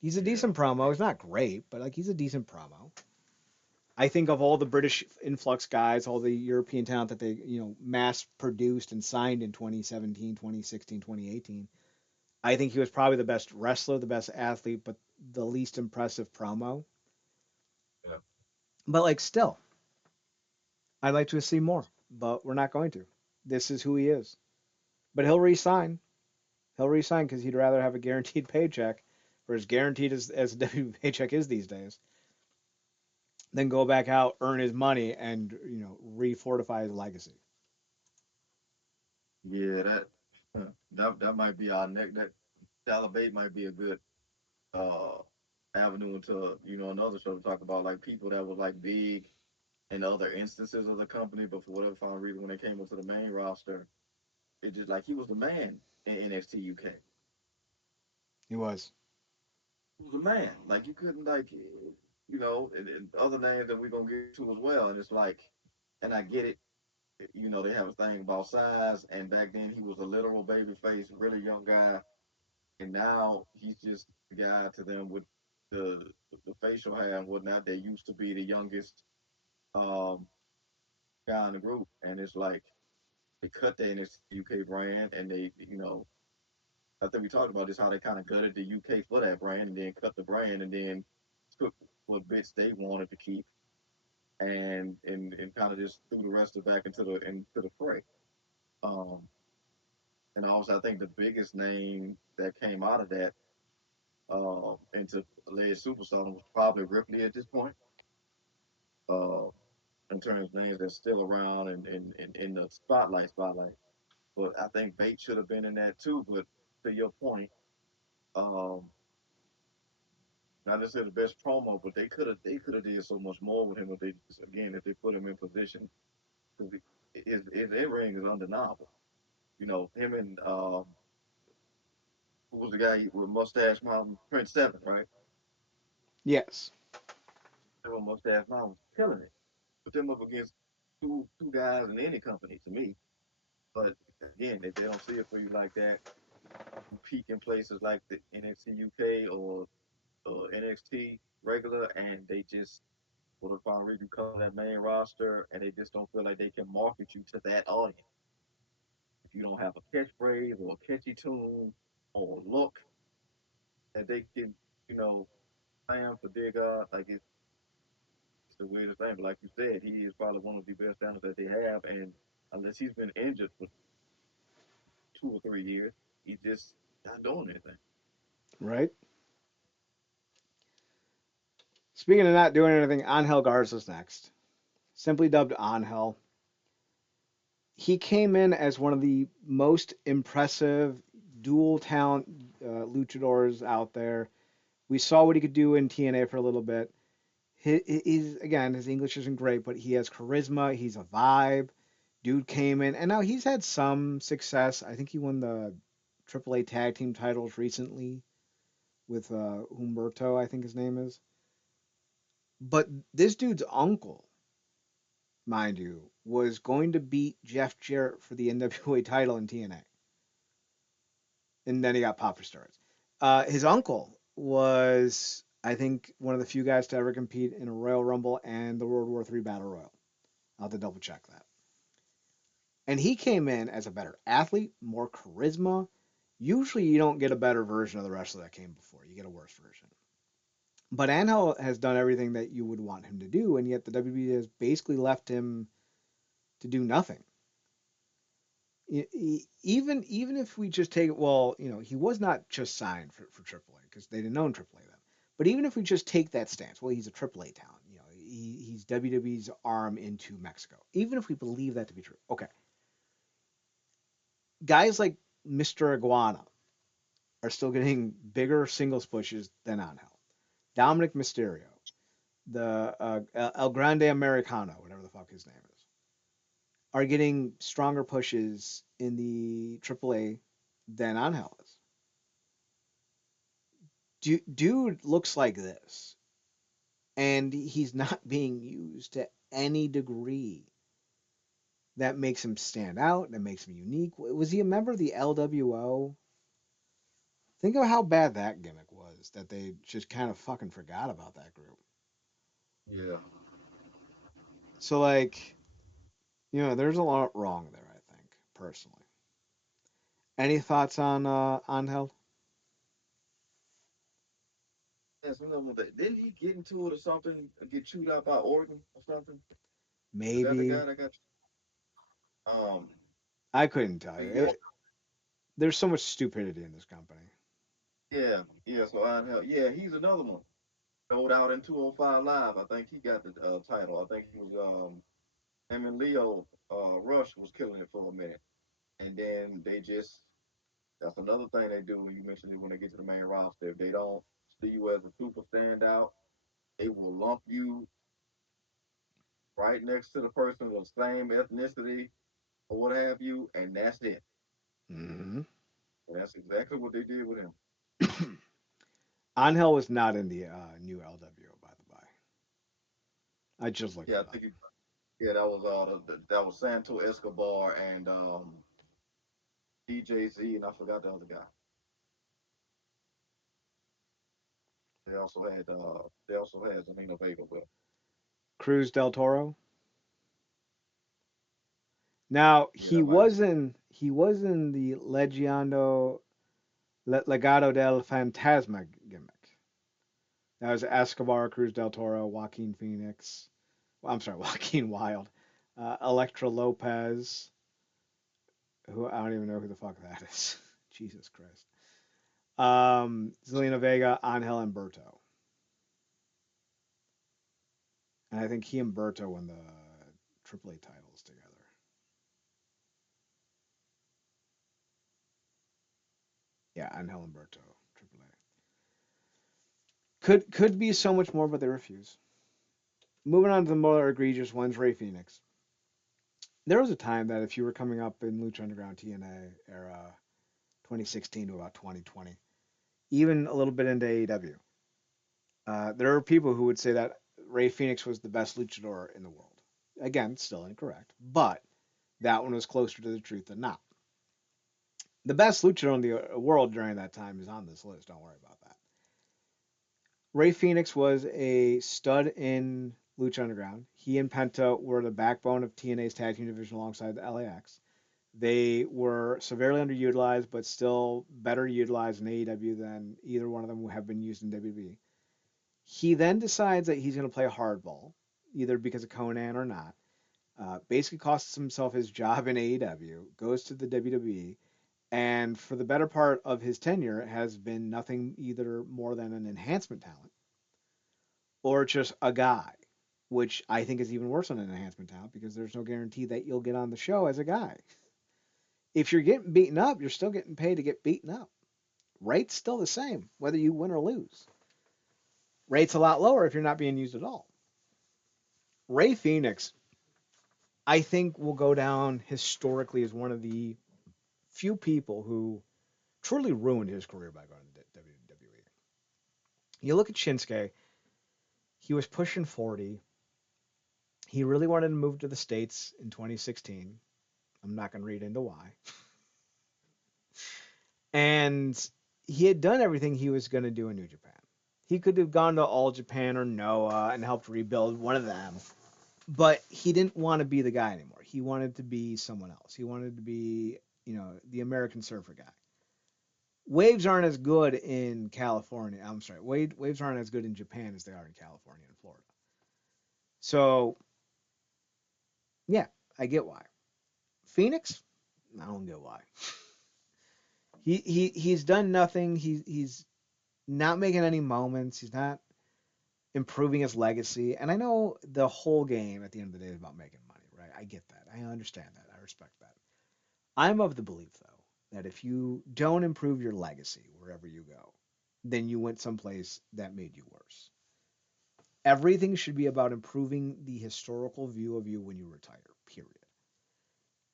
He's a Yeah, decent promo. He's not great, but like he's a decent promo. I think of all the British influx guys, all the European talent that they, mass produced and signed in 2017, 2016, 2018. I think he was probably the best wrestler, the best athlete, but the least impressive promo. yeah, But like still, I'd like to see more, but we're not going to. This is who he is. But he'll resign. He'll resign because he'd rather have a guaranteed paycheck, or as guaranteed as a W paycheck is these days, than go back out, earn his money, and refortify his legacy. yeah. That might be our next. That Talibate might be a good uh avenue into another show to talk about like people that was like big in other instances of the company, but for whatever fine reason, when they came into the main roster, it just like he was the man in NXT UK. He was. He was a man. Like you couldn't like and other names that we're gonna get to as well. And it's like, and I get it. They have a thing about size, and back then he was a literal baby face, really young guy, and now he's just the guy to them with the the facial hair and whatnot. They used to be the youngest um, guy in the group, and it's like they cut their NXT UK brand, and I think we talked about this how they kind of gutted the UK for that brand, and then cut the brand, and then took what bits they wanted to keep, and kind of just threw the rest of it back into the fray. Um, and also, I think the biggest name that came out of that into alleged superstar was probably Ripley at this point. Uh, in terms of names that's still around and in the spotlight. But I think Bates should have been in that too. But to your point, um, not necessarily the best promo, but they could have did so much more with him if they put him in position because his in ring is undeniable. Him and who was the guy with Mustache Mountain Prince Seven, right? Yes. Him and Mustache Mountain was killing it. Put them up against two guys in any company to me. But again, if they don't see it for you like that, you peak in places like the NXT UK or NXT regular, and they just for the found reason come on that main roster, and they just don't feel like they can market you to that audience. If you don't have a catchphrase or a catchy tune or a look that they can, you know, slam for dear God, like it's the weirdest thing. But like you said, he is probably one of the best talents that they have, and unless he's been injured for 2 or 3 years, he's just not doing anything. Right. Speaking of not doing anything, Angel Garza's next. Simply dubbed Angel. He came in as one of the most impressive dual talent luchadors out there. We saw what he could do in TNA for a little bit. He's again, his English isn't great, but he has charisma. He's a vibe. Dude came in, and now he's had some success. I think he won the AAA tag team titles recently with Humberto, I think his name is. But this dude's uncle, mind you, was going to beat Jeff Jarrett for the NWA title in TNA, and then he got popped for steroids. His uncle was, I think, one of the few guys to ever compete in a Royal Rumble and the World War III Battle Royal. I'll have to double check that. And he came in as a better athlete, more charisma. Usually, you don't get a better version of the wrestler that came before. You get a worse version. But Angel has done everything that you would want him to do, and yet the WWE has basically left him to do nothing. Even if we just take, well, he was not just signed for AAA because they didn't own AAA then. But even if we just take that stance, well, he's a AAA talent. He's WWE's arm into Mexico. Even if we believe that to be true, okay, guys like Mr. Iguana are still getting bigger singles pushes than Angel. Dominic Mysterio, the El Grande Americano, whatever the fuck his name is, are getting stronger pushes in the AAA than Angel is. Dude looks like this, and he's not being used to any degree that makes him stand out, that makes him unique. Was he a member of the LWO? Think of how bad that gimmick was that they just kind of fucking forgot about that group. Yeah. So, like, there's a lot wrong there, I think, personally. Any thoughts on Hell? Yes, remember that. Didn't he get into it or something? Get chewed out by Orton or something? Is that the Maybe. guy that got? Um. I couldn't tell you. But yeah, There's so much stupidity in this company. yeah, yeah. So I hell, yeah, he's another one. Sold out in 205 Live. I think he got the title. I think he was him and Leo Rush was killing it for a minute, and then they just that's another thing they do when you mention it when they get to the main roster. If they don't see you as a super standout, they will lump you right next to the person of the same ethnicity or what have you, and that's it. Hmm. And that's exactly what they did with him. Angel was not in the new LWO, by the by. I just looked Yeah, I it up. think yeah, that was that was Santo Escobar and DJZ, and I forgot the other guy. They also had Zelina Vega with 'em. Cruz del Toro. Now Yeah, that might have been. he was in the Legado del Fantasma gimmick. That was Escobar, Cruz del Toro, Joaquin Phoenix. Well, I'm sorry, Joaquin Wild, Electra Lopez, who I don't even know who the fuck that is. Jesus Christ. Zelina Vega, Angel Humberto, and I think he and Berto won the AAA titles together. Yeah, Angel Humberto, AAA. Could be so much more, but they refuse. Moving on to the more egregious ones, Ray Phoenix. There was a time that if you were coming up in Lucha Underground TNA era, 2016 to about 2020, even a little bit into AEW, there are people who would say that Ray Phoenix was the best luchador in the world. Again, still incorrect, but that one was closer to the truth than not. The best luchador in the world during that time is on this list. Don't worry about that. Ray Phoenix was a stud in Lucha Underground. He and Penta were the backbone of TNA's tag team division alongside the LAX. They were severely underutilized, but still better utilized in AEW than either one of them have been used in WWE. He then decides that he's going to play hardball, either because of Conan or not. Basically, costs himself his job in AEW, goes to the WWE, and for the better part of his tenure, has been nothing either more than an enhancement talent or just a guy, which I think is even worse than an enhancement talent because there's no guarantee that you'll get on the show as a guy. If you're getting beaten up, you're still getting paid to get beaten up. Rate's still the same, whether you win or lose. Rate's a lot lower if you're not being used at all. Ray Phoenix, I think, will go down historically as one of the few people who truly ruined his career by going to WWE. You look at Shinsuke, he was pushing 40. He really wanted to move to the States in 2016. I'm not going to read into why. And he had done everything he was going to do in New Japan. He could have gone to All Japan or Noah and helped rebuild one of them, but he didn't want to be the guy anymore. He wanted to be someone else. He wanted to be, the American Surfer guy. Waves aren't as good in California. I'm sorry, waves aren't as good in Japan as they are in California and Florida. So yeah, I get why. Phoenix, I don't get why. He's done nothing. He's not making any moments. He's not improving his legacy. And I know the whole game at the end of the day is about making money, right? I get that. I understand that. I respect that. I'm of the belief, though, that if you don't improve your legacy wherever you go, then you went someplace that made you worse. Everything should be about improving the historical view of you when you retire, period.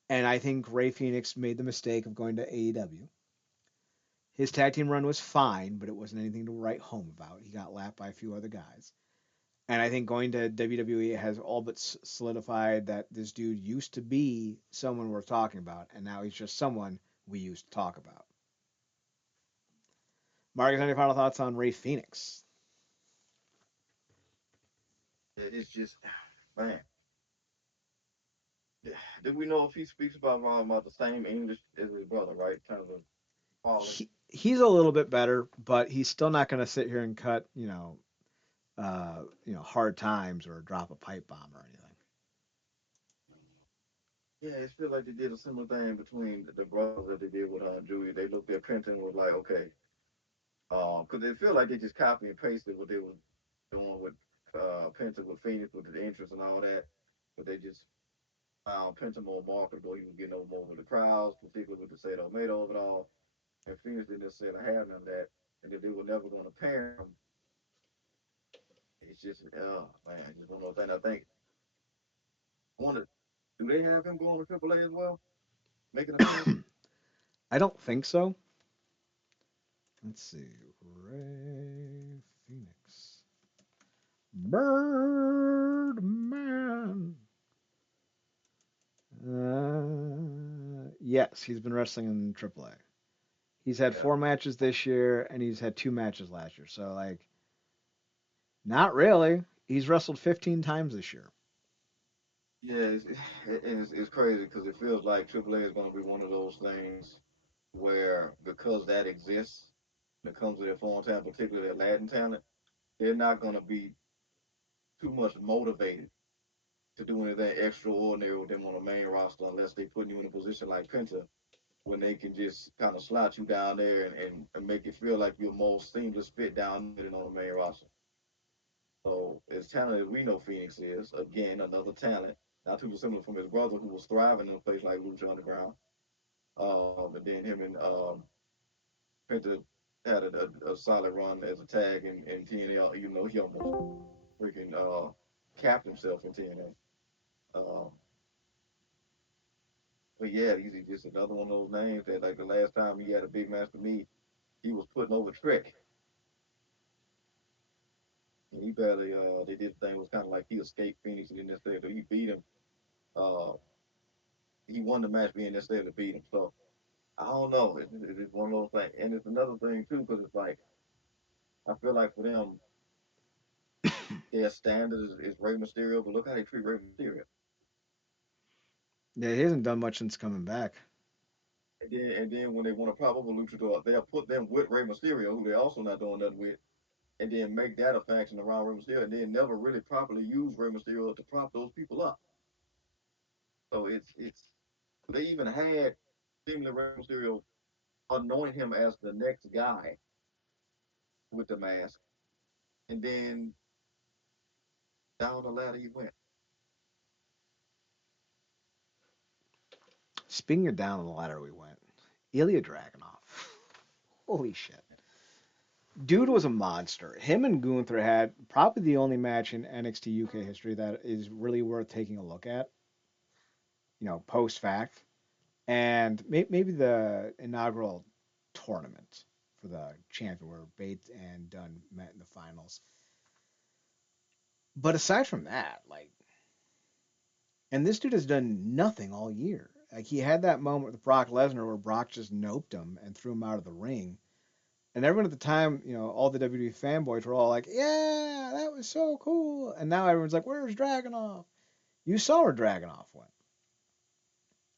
And I think Ray Phoenix made the mistake of going to AEW. His tag team run was fine, but it wasn't anything to write home about. He got lapped by a few other guys. And I think going to WWE has all but solidified that this dude used to be someone worth talking about, and now he's just someone we used to talk about. Marcus, any final thoughts on Ray Phoenix? It's just, man. Do we know if he speaks about the same English as his brother, right? Kind of a quality. He's a little bit better, but he's still not going to sit here and cut, hard times or drop a pipe bomb or anything. Yeah, it feels like they did a similar thing between the brothers that they did with Julia. They looked at Penta and was like, okay, because they feel like they just copy and pasted what they were doing with Penta with Phoenix with the entrance and all that, but they just found Penta more marketable. He was getting over more with the crowds, particularly with the Sato Mato of it all. And Phoenix didn't necessarily have none of that. And if they were never going to pair him, it's just, oh man, just one of those things. I think, I wonder, do they have him going to AAA as well, making an appearance? I don't think so. Let's see. Ray Phoenix. Birdman. Yes, he's been wrestling in AAA. He's had Yeah. 4 matches this year, and he's had 2 matches last year. So, like, not really. He's wrestled 15 times this year. Yeah, it's crazy because it feels like AAA is going to be one of those things where because that exists when it comes to their foreign talent, particularly their Latin talent, they're not going to be too much motivated to do anything extraordinary with them on the main roster unless they put you in a position like Penta when they can just kind of slot you down there and make it feel like you're more seamless fit down there than on the main roster. So as talented as we know Phoenix is, again, another talent, not too dissimilar from his brother who was thriving in a place like Lucha Underground. And then him and Penta had a solid run as a tag in TNA, even though he almost freaking capped himself in TNA. But yeah, he's just another one of those names that like the last time he had a big match for me, he was putting over Trick. And he barely they did the thing was kind of like he escaped Phoenix and didn't necessarily he beat him. Uh he won the match being necessarily beat him. So I don't know. It's one of those things. And it's another thing too, because it's like I feel like for them, their standard is Rey Mysterio, but look how they treat Rey Mysterio. Yeah, he hasn't done much since coming back. And then when they want to prop up a luchador, they'll put them with Rey Mysterio, who they're also not doing nothing with, and then make that a faction around Rey Mysterio, and then never really properly use Rey Mysterio to prop those people up. So it's they even had seemingly Rey Mysterio anoint him as the next guy with the mask, and then down the ladder he went. Speaking of down the ladder, we went. Ilya Dragunov. Holy shit. Dude was a monster. Him and Gunther had probably the only match in NXT UK history that is really worth taking a look at, post fact. And maybe the inaugural tournament for the champion where Bates and Dunn met in the finals. But aside from that, like, and this dude has done nothing all year. Like, he had that moment with Brock Lesnar where Brock just noped him and threw him out of the ring. And everyone at the time, all the WWE fanboys were all like, "Yeah, that was so cool." And now everyone's like, "Where's Dragunov?" You saw where Dragunov went.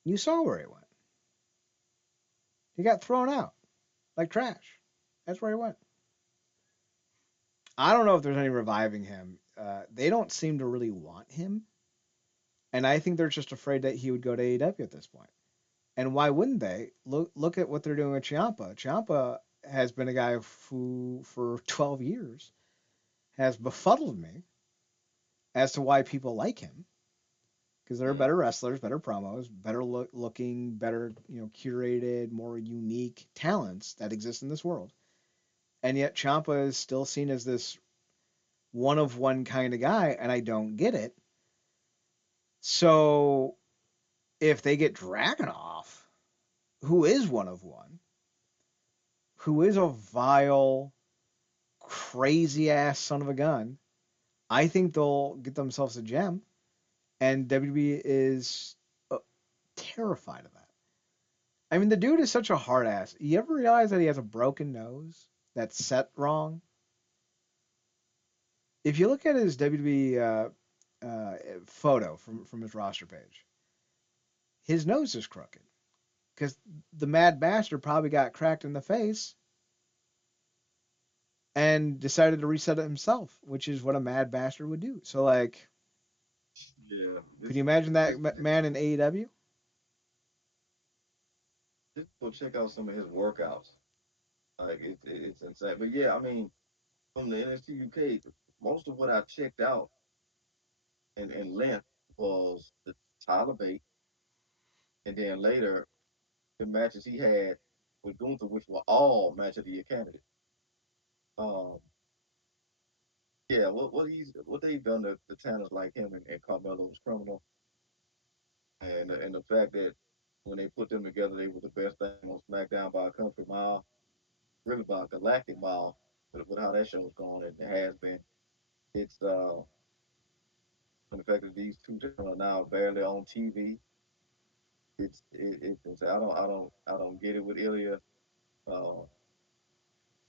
You saw where he went. He got thrown out like trash. That's where he went. I don't know if there's any reviving him. They don't seem to really want him, and I think they're just afraid that he would go to AEW at this point. And why wouldn't they? Look at what they're doing with Ciampa. Ciampa has been a guy who, for 12 years, has befuddled me as to why people like him. Because there are Mm. better wrestlers, better promos, better looking, better curated, more unique talents that exist in this world. And yet Ciampa is still seen as this one of one kind of guy, and I don't get it. So if they get Dragunov, who is one of one, who is a vile, crazy ass son of a gun, I think they'll get themselves a gem, and WWE is terrified of that. I mean, the dude is such a hard ass. You ever realize that he has a broken nose that's set wrong? If you look at his WWE photo from his roster page, his nose is crooked because the Mad Bastard probably got cracked in the face and decided to reset it himself, which is what a Mad Bastard would do. So, like, Yeah, could you imagine this that man in AEW? just go check out some of his workouts. Like it's insane. But yeah, I mean, from the NXT UK, most of what I checked out in length was the Tyler Bate, and then later the matches he had with Gunther, which were all match of the year candidates. Um, yeah, what they've done to the talents like him and Carmelo was criminal, and the fact that when they put them together, they were the best thing on SmackDown by a country mile, really by a galactic mile, with how that show's gone and it has been. It's and the fact that these two are now barely on TV. It's I don't get it with Ilya. Uh,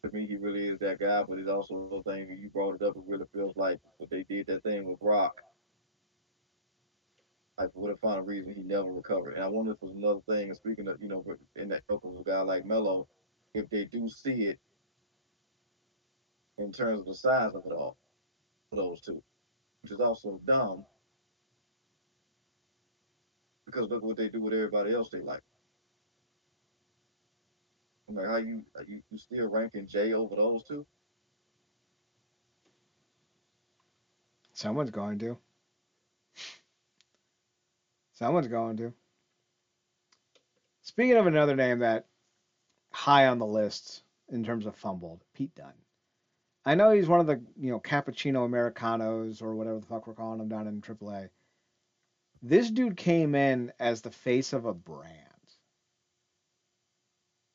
to me, he really is that guy, but it's also a thing that you brought it up. It really feels like what they did that thing with Rock. Like for what find a reason he never recovered. And I wonder if there's another thing. And speaking of in that yoke of a guy like Melo, if they do see it in terms of the size of it all for those two, which is also dumb because look what they do with everybody else they like. I'm like, how you still ranking Jay over those two? Someone's going to. Someone's going to. Speaking of another name that high on the list in terms of fumbled, Pete Dunne. I know he's one of the cappuccino Americanos or whatever the fuck we're calling him down in AAA. This dude came in as the face of a brand,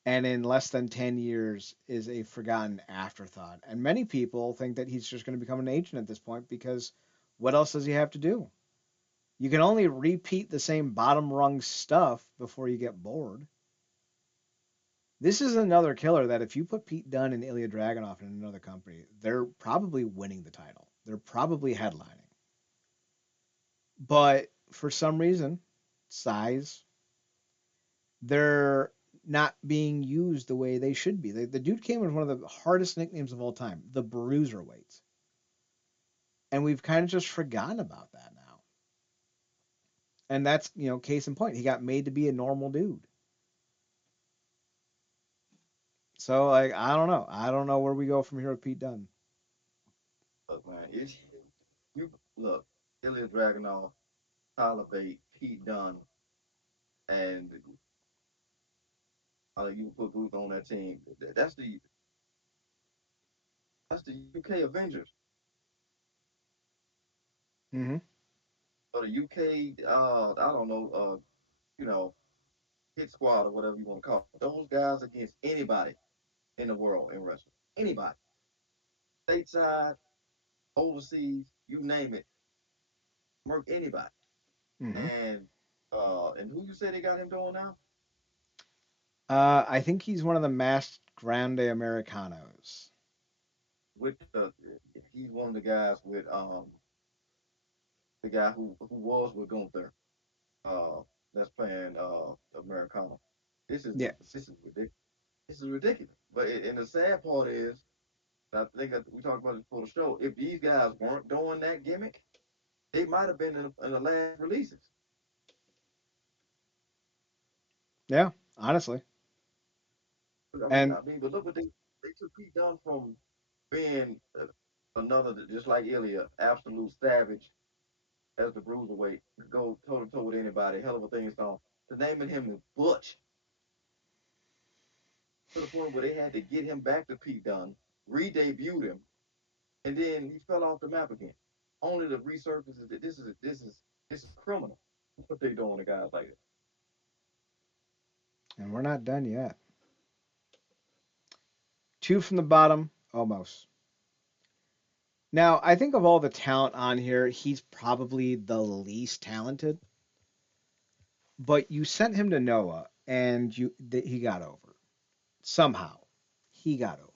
and in less than 10 years is a forgotten afterthought. And many people think that he's just going to become an agent at this point because what else does he have to do? You can only repeat the same bottom rung stuff before you get bored. This is another killer that if you put Pete Dunne and Ilya Dragunov in another company, they're probably winning the title. They're probably headlining. But for some reason, size, they're not being used the way they should be. The dude came with one of the hardest nicknames of all time, the Bruiserweight. And we've kind of just forgotten about that now. And that's, case in point. He got made to be a normal dude. So, like, I don't know. I don't know where we go from here with Pete Dunne. Look, man, you look Ilya Dragunov, Tyler Bate, Pete Dunne, and you put Booth on that team. That's the UK Avengers Mm-hmm. or the UK. I don't know. You know, hit squad or whatever you want to call it. Those guys against anybody in the world in wrestling. Anybody, stateside, overseas, you name it, work anybody. Mm-hmm. And who you say they got him doing now? I think he's one of the masked Grande Americanos. with he's one of the guys with the guy who was with Gunther, uh, that's playing Americano. This is Yes. this is ridiculous. This is ridiculous. But and the sad part is, I think that we talked about it before the show. If these guys weren't doing that gimmick, they might have been in the last releases. Yeah, honestly. And But look what they took Pete Dunne from being another just like Ilya, absolute savage as the bruiserweight, could go toe to toe with anybody, hell of a thing song. The naming him Butch to the point where they had to get him back to Pete Dunne, re-debuted him, and then he fell off the map again. Only to resurface that this is criminal. What they doing to guys like that? we're not done yet. Two from the bottom, almost. Now, I think of all the talent on here, he's probably the least talented. But you sent him to Noah, and he got over somehow. He got over,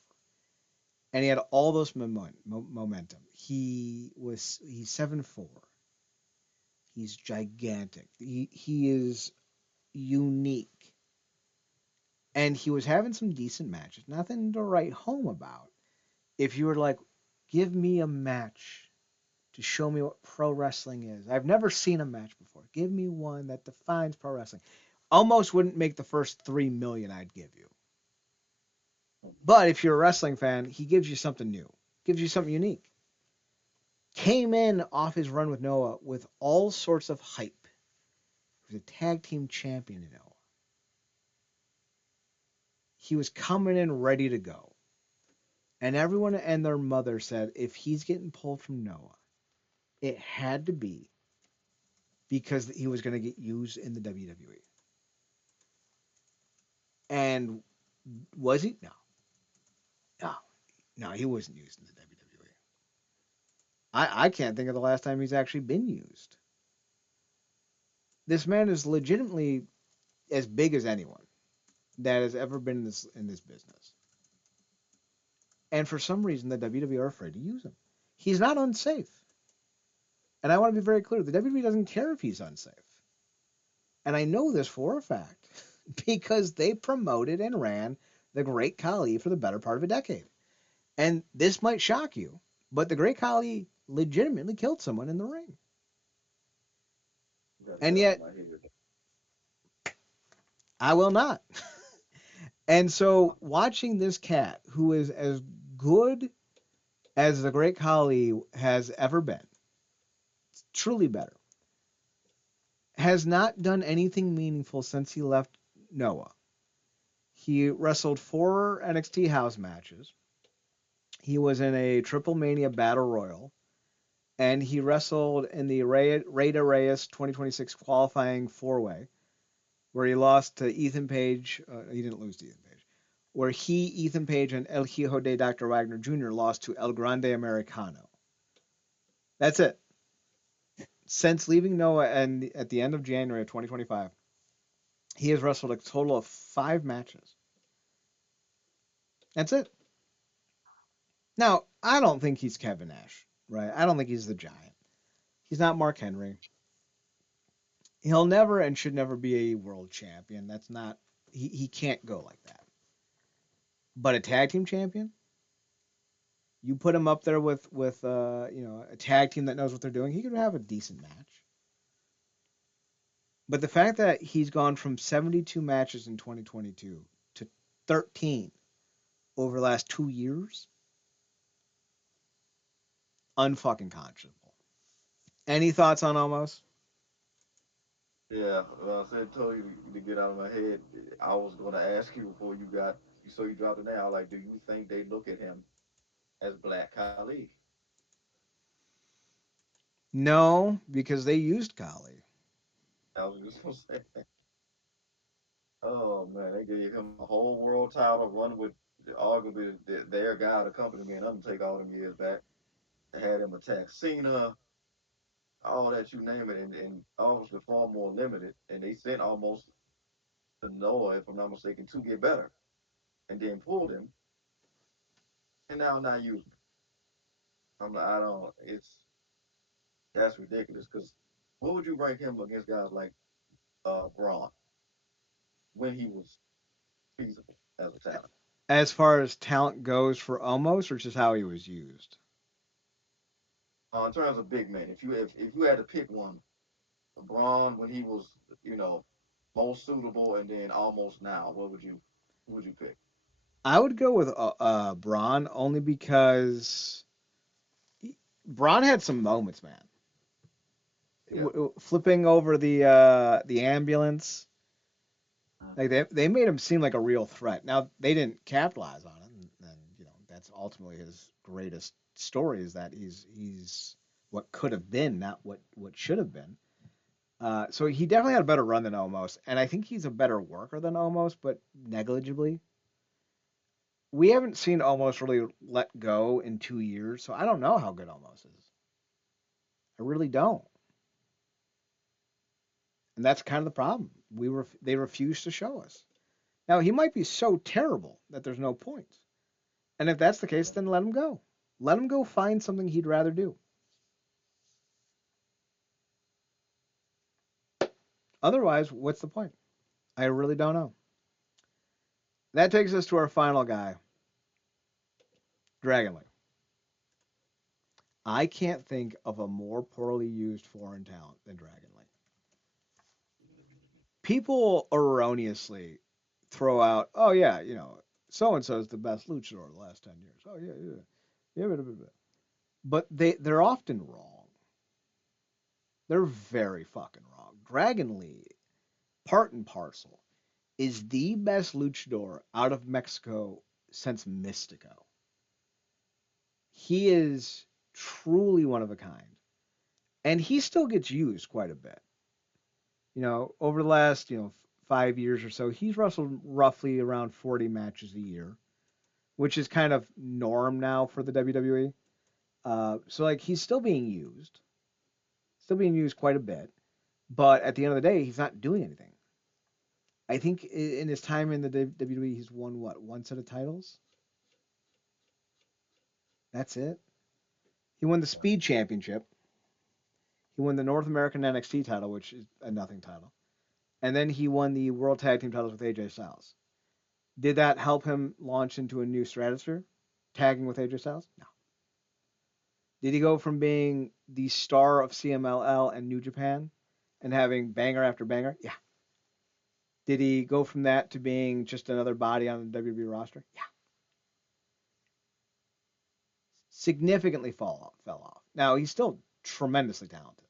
and he had all those momentum. He's 7'4". He's gigantic. He is unique, and he was having some decent matches. Nothing to write home about. If you were like, give me a match to show me what pro wrestling is. I've never seen a match before. Give me one that defines pro wrestling. Almost wouldn't make the first 3 million I'd give you. But if you're a wrestling fan, he gives you something new, gives you something unique. Came in off his run with Noah with all sorts of hype. He was a tag team champion in Noah. He was coming in ready to go. And everyone and their mother said if he's getting pulled from Noah, it had to be because he was going to get used in the WWE. And was he? No, no, no. He wasn't used in the WWE. I can't think of the last time he's actually been used. This man is legitimately as big as anyone that has ever been in this business. And for some reason, the WWE are afraid to use him. He's not unsafe. And I want to be very clear: the WWE doesn't care if he's unsafe. And I know this for a fact because they promoted and ran the Great Khali for the better part of a decade. And this might shock you, but the Great Khali legitimately killed someone in the ring. You gotta And get out of yet, my head. I will not. And so, watching this cat, who is as good as the Great Khali has ever been, truly better, has not done anything meaningful since he left Noah. He wrestled 4 NXT house matches. He was in a Triple Mania Battle Royal, and he wrestled in the Rey de Reyes 2026 qualifying four-way, where he lost to Ethan Page. He didn't lose to Ethan Page. Where Ethan Page, and El Hijo de Dr. Wagner Jr. lost to El Grande Americano. That's it. Since leaving Noah and at the end of January of 2025, he has wrestled a total of 5 matches. That's it. Now, I don't think he's Kevin Nash, right? I don't think he's the Giant. He's not Mark Henry. He'll never and should never be a world champion. That's not. He can't go like that. But a tag team champion, you put him up there with a tag team that knows what they're doing. He could have a decent match. But the fact that he's gone from 72 matches in 2022 to 13 over the last 2 years, unfucking conscionable. Any thoughts on almost? Yeah, well, I said told you to get out of my head. I was gonna ask you before you dropped it now. Like, do you think they look at him as Black Khali? No, because they used Kali. I was just gonna say, oh man, they gave him a whole world title, run with arguably their guy, the company man, Undertaker, all them years back. They had him attack Cena, all that you name it, and obviously far more limited. And they sent almost to Noah, if I'm not mistaken, to get better. and then pulled him, and now not using him. I'm like, I don't. It's that's ridiculous. Because what would you rank him against guys like Braun when he was feasible as a talent? As far as talent goes for Omos, or just how he was used. In terms of big men, if you had to pick one, Braun when he was you know most suitable, and then almost now, what would you who would you pick? I would go with Braun only because Braun had some moments, man. Yeah. Flipping over the ambulance, like Mhm. they made him seem like a real threat. Now they didn't capitalize on it, and you know that's ultimately his greatest story is that he's what could have been, not what should have been. So he definitely had a better run than Omos, and I think he's a better worker than Omos, but negligibly. We haven't seen Omos really let go in 2 years, so I don't know how good Omos is. I really don't, and that's kind of the problem. They refuse to show us. Now he might be so terrible that there's no point, and if that's the case, then let him go. Let him go find something he'd rather do. Otherwise, what's the point? I really don't know. That takes us to our final guy, Dragon Lee. I can't think of a more poorly used foreign talent than Dragon Lee. People erroneously throw out, oh yeah, you know, so and so is the best luchador of the last 10 years. Oh yeah, yeah, yeah, but they're often wrong. They're very fucking wrong. Dragon Lee, part and parcel, is the best luchador out of Mexico since Mystico. He is truly one of a kind, and he still gets used quite a bit. You know, over the last 5 years or so, he's wrestled roughly around 40 matches a year, which is kind of norm now for the WWE. So like he's still being used quite a bit. But at the end of the day, he's not doing anything. I think in his time in the WWE, he's won what one set of titles. That's it. He won the Speed Championship. He won the North American NXT title, which is a nothing title, and then he won the World Tag Team titles with AJ Styles. Did that help him launch into a new stratosphere, tagging with AJ Styles? No. Did he go from being the star of CMLL and New Japan and having banger after banger? Yeah. Did he go from that to being just another body on the WWE roster? Yeah. Significantly fell off. Now he's still tremendously talented,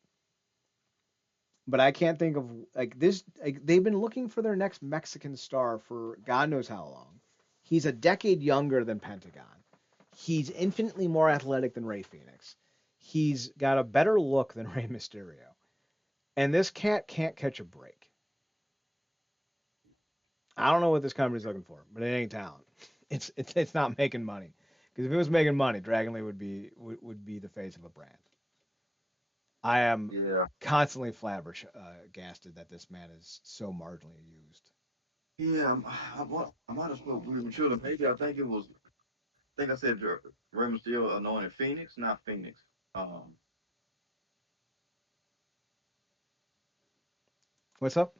but I can't think of like this. Like, they've been looking for their next Mexican star for God knows how long. He's a decade younger than Pentagon. He's infinitely more athletic than Ray Phoenix. He's got a better look than Rey Mysterio. And this cat can't catch a break. I don't know what this company's looking for, but it ain't talent. It's not making money. Because if it was making money, Dragon Lee would be the face of a brand. I am Yeah. constantly flabbergasted that this man is so marginally used. Yeah, I might have spoke prematurely. Maybe I think it was. I think I said Rey Mysterio anointed Phoenix, not Phoenix. Um, What's up?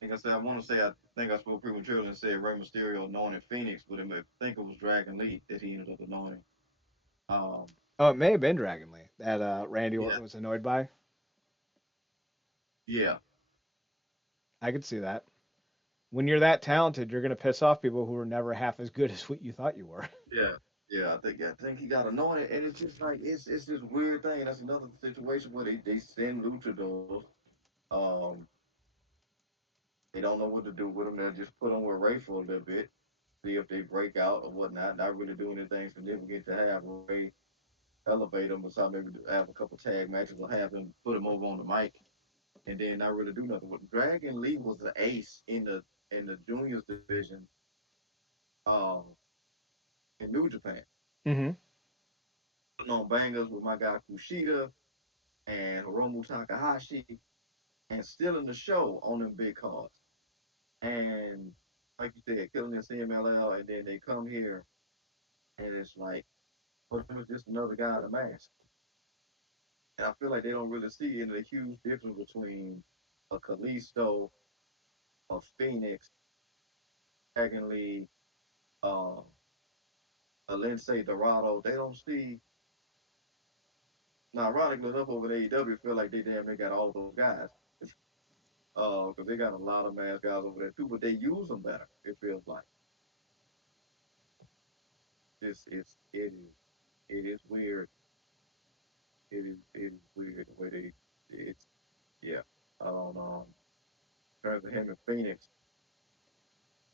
I think I said I want to say I think I spoke prematurely and said Rey Mysterio anointed Phoenix, but I think it was Dragon Lee that he ended up anointing. Um, Oh, it may have been Dragon Lee that Randy yeah, Orton was annoyed by. yeah, I could see that. When you're that talented, you're going to piss off people who are never half as good as what you thought you were. yeah, yeah. I think he got anointed, and it's just like it's this weird thing. That's another situation where they send luchadors. Um, they don't know what to do with them. They'll just put them with Ray for a little bit, see if they break out or whatnot. Not really doing anything significant to have Ray elevate them, besides maybe have a couple tag matches or have him put him over on the mic, and then not really do nothing. With Dragon Lee was the ace in the juniors division, um, in New Japan, Mm-hmm. putting on bangers with my guy Kushida and Hiromu Takahashi, and stealing the show on them big cards. And like you said, killing in CMLL, and then they come here, and it's like, well, it was just another guy in a mask. And I feel like they don't really see any of the huge difference between a Kalisto, a Phoenix, secondly, um, a Lindsay Dorado. They don't see. Now, ironically enough, over at AEW, feel like they damn near got all of those guys. Because they got a lot of mass guys over there too, but they use them better. It feels like it is weird. It is weird the way they it's yeah. I don't know. In terms of him and Phoenix,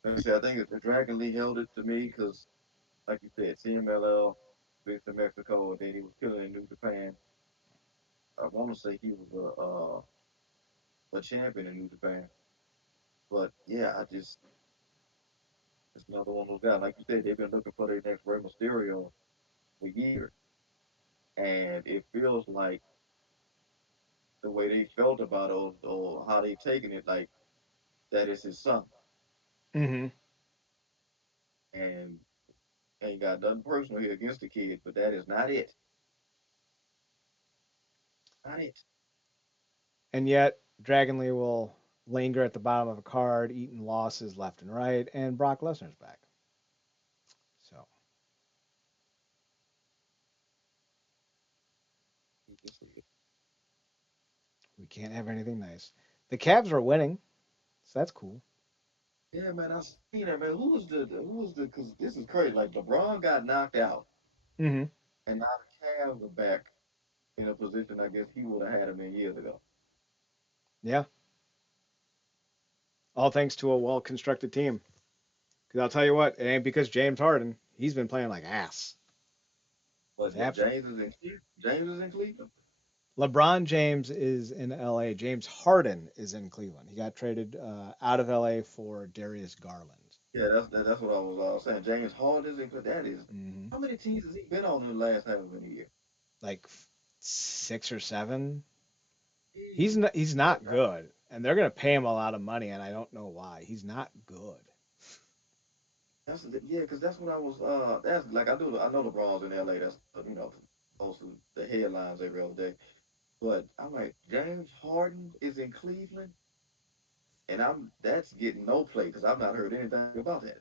like I said, I think the Dragon League held it to me because, like you said, CMLL went to Mexico, and then he was killing in New Japan. I want to say he was a champion in New Japan, but yeah, I just it's another one of those guys. Like you said, they've been looking for their next Rey Mysterio for years, and it feels like the way they felt about it, or how they taken it, like that is his son, Mm-hmm. and ain't got nothing personal here against the kid, but that is not it. Not it. And yet, Dragon Lee will linger at the bottom of a card, eating losses left and right, and Brock Lesnar's back. So we can't have anything nice. The Cavs are winning, so that's cool. Yeah, man, I seen that, man. Who was the? Because this is crazy. Like LeBron got knocked out, Mm-hmm. and now the Cavs are back in a position I guess he would have had him in years ago. Yeah, all thanks to a well-constructed team. Because I'll tell you what, it ain't because James Harden. He's been playing like ass. He's But abs- James is in Cleveland. LeBron James is in LA. James Harden is in Cleveland. He got traded out of LA for Darius Garland. Yeah, that's what I was saying. James Harden is in Cleveland. That is. Hmm. How many teams has he been on in the last half of a year? Like 6 or 7. Jeez. He's not good, and they're gonna pay him a lot of money, and I don't know why. He's not good. Yeah, because that's what I was. That's like I know LeBron's in LA. That's most of the headlines every other day. But I'm like James Harden is in Cleveland, and that's getting no play because I've not heard anything about that.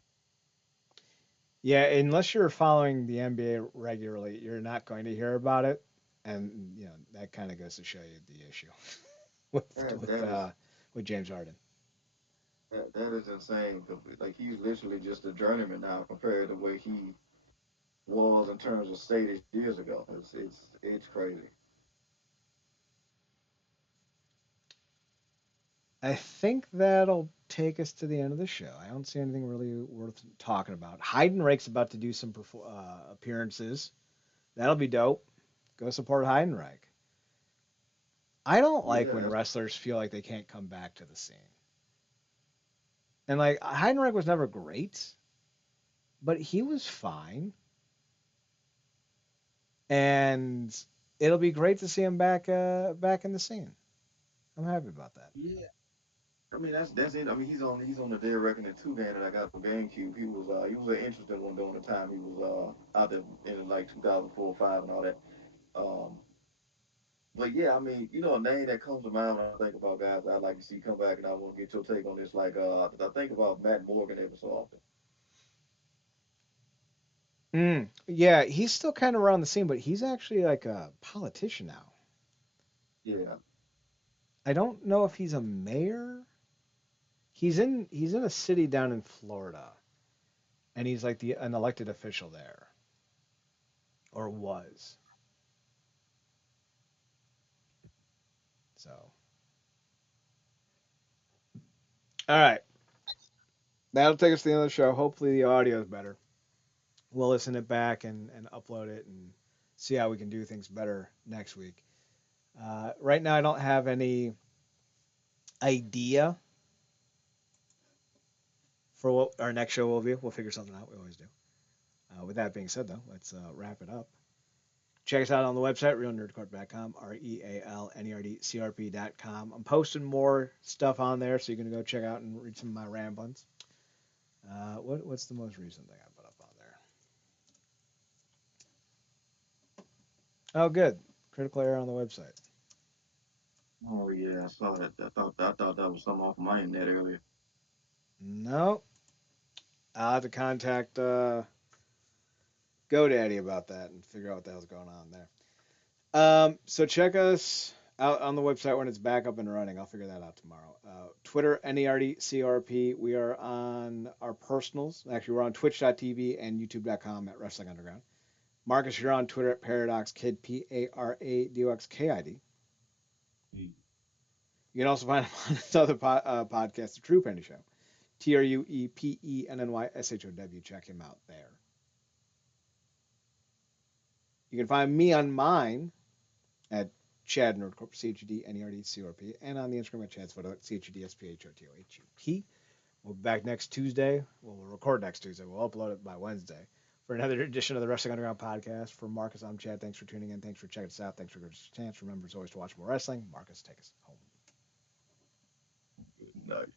Yeah, unless you're following the NBA regularly, you're not going to hear about it, and that kind of goes to show you the issue with That with that is uh, with James Harden. that is insane. Like he's literally just a journeyman now compared to where he was in terms of status years ago. It's crazy. I think that'll take us to the end of the show. I don't see anything really worth talking about. Heidenreich's about to do some appearances. That'll be dope. Go support Heidenreich. I don't like Yeah, when that's wrestlers feel like they can't come back to the scene. And like Heidenreich was never great, but he was fine. And it'll be great to see him back in the scene. I'm happy about that. yeah. I mean that's it. I mean he's on the Dead Reckoning 2 game that I got from GameCube. He was an interesting one during the time he was out there in like 2004, 5, and all that. Um, but yeah, I mean a name that comes to mind when I think about guys I'd like to see come back, and I want to get your take on this. Like I think about Matt Morgan every so often. Yeah, he's still kind of around the scene, but he's actually like a politician now. Yeah, I don't know if he's a mayor. He's in a city down in Florida, and he's like an elected official there, or was. So, all right, that'll take us to the end of the show. Hopefully, the audio is better. We'll listen it back and upload it and see how we can do things better next week. Right now, I don't have any idea for what our next show will be. We'll figure something out. We always do. With that being said, though, let's wrap it up. Check us out on the website, realnerdcorp.com, REALNERDCRP.com. I'm posting more stuff on there, so you can go check out and read some of my ramblings. What's the most recent thing I put up on there? Oh, good. Critical error on the website. Oh yeah, I saw that. I thought that was something off my internet earlier. No, I'll have to contact GoDaddy about that and figure out what the hell's going on there. So check us out on the website when it's back up and running. I'll figure that out tomorrow. Twitter, NERDCRP. We are on our personals. Actually, we're on twitch.tv and youtube.com at Wrestling Underground. Marcus, you're on Twitter at Paradox Kid, PARADOXKID. You can also find him on his other podcast, The True Penny Show. TRUEPENNYSHOW. Check him out there. You can find me on mine at Chad Nerdcorp, CHUDNERDCORP, and on the Instagram at Chad's photo at CHUDSPHOTOHUP. We'll be back next Tuesday. Well, we'll record next Tuesday. We'll upload it by Wednesday for another edition of the Wrestling Underground podcast. For Marcus, I'm Chad. Thanks for tuning in. Thanks for checking us out. Thanks for giving us a chance. Remember, as always, to watch more wrestling. Marcus, take us home. Good night.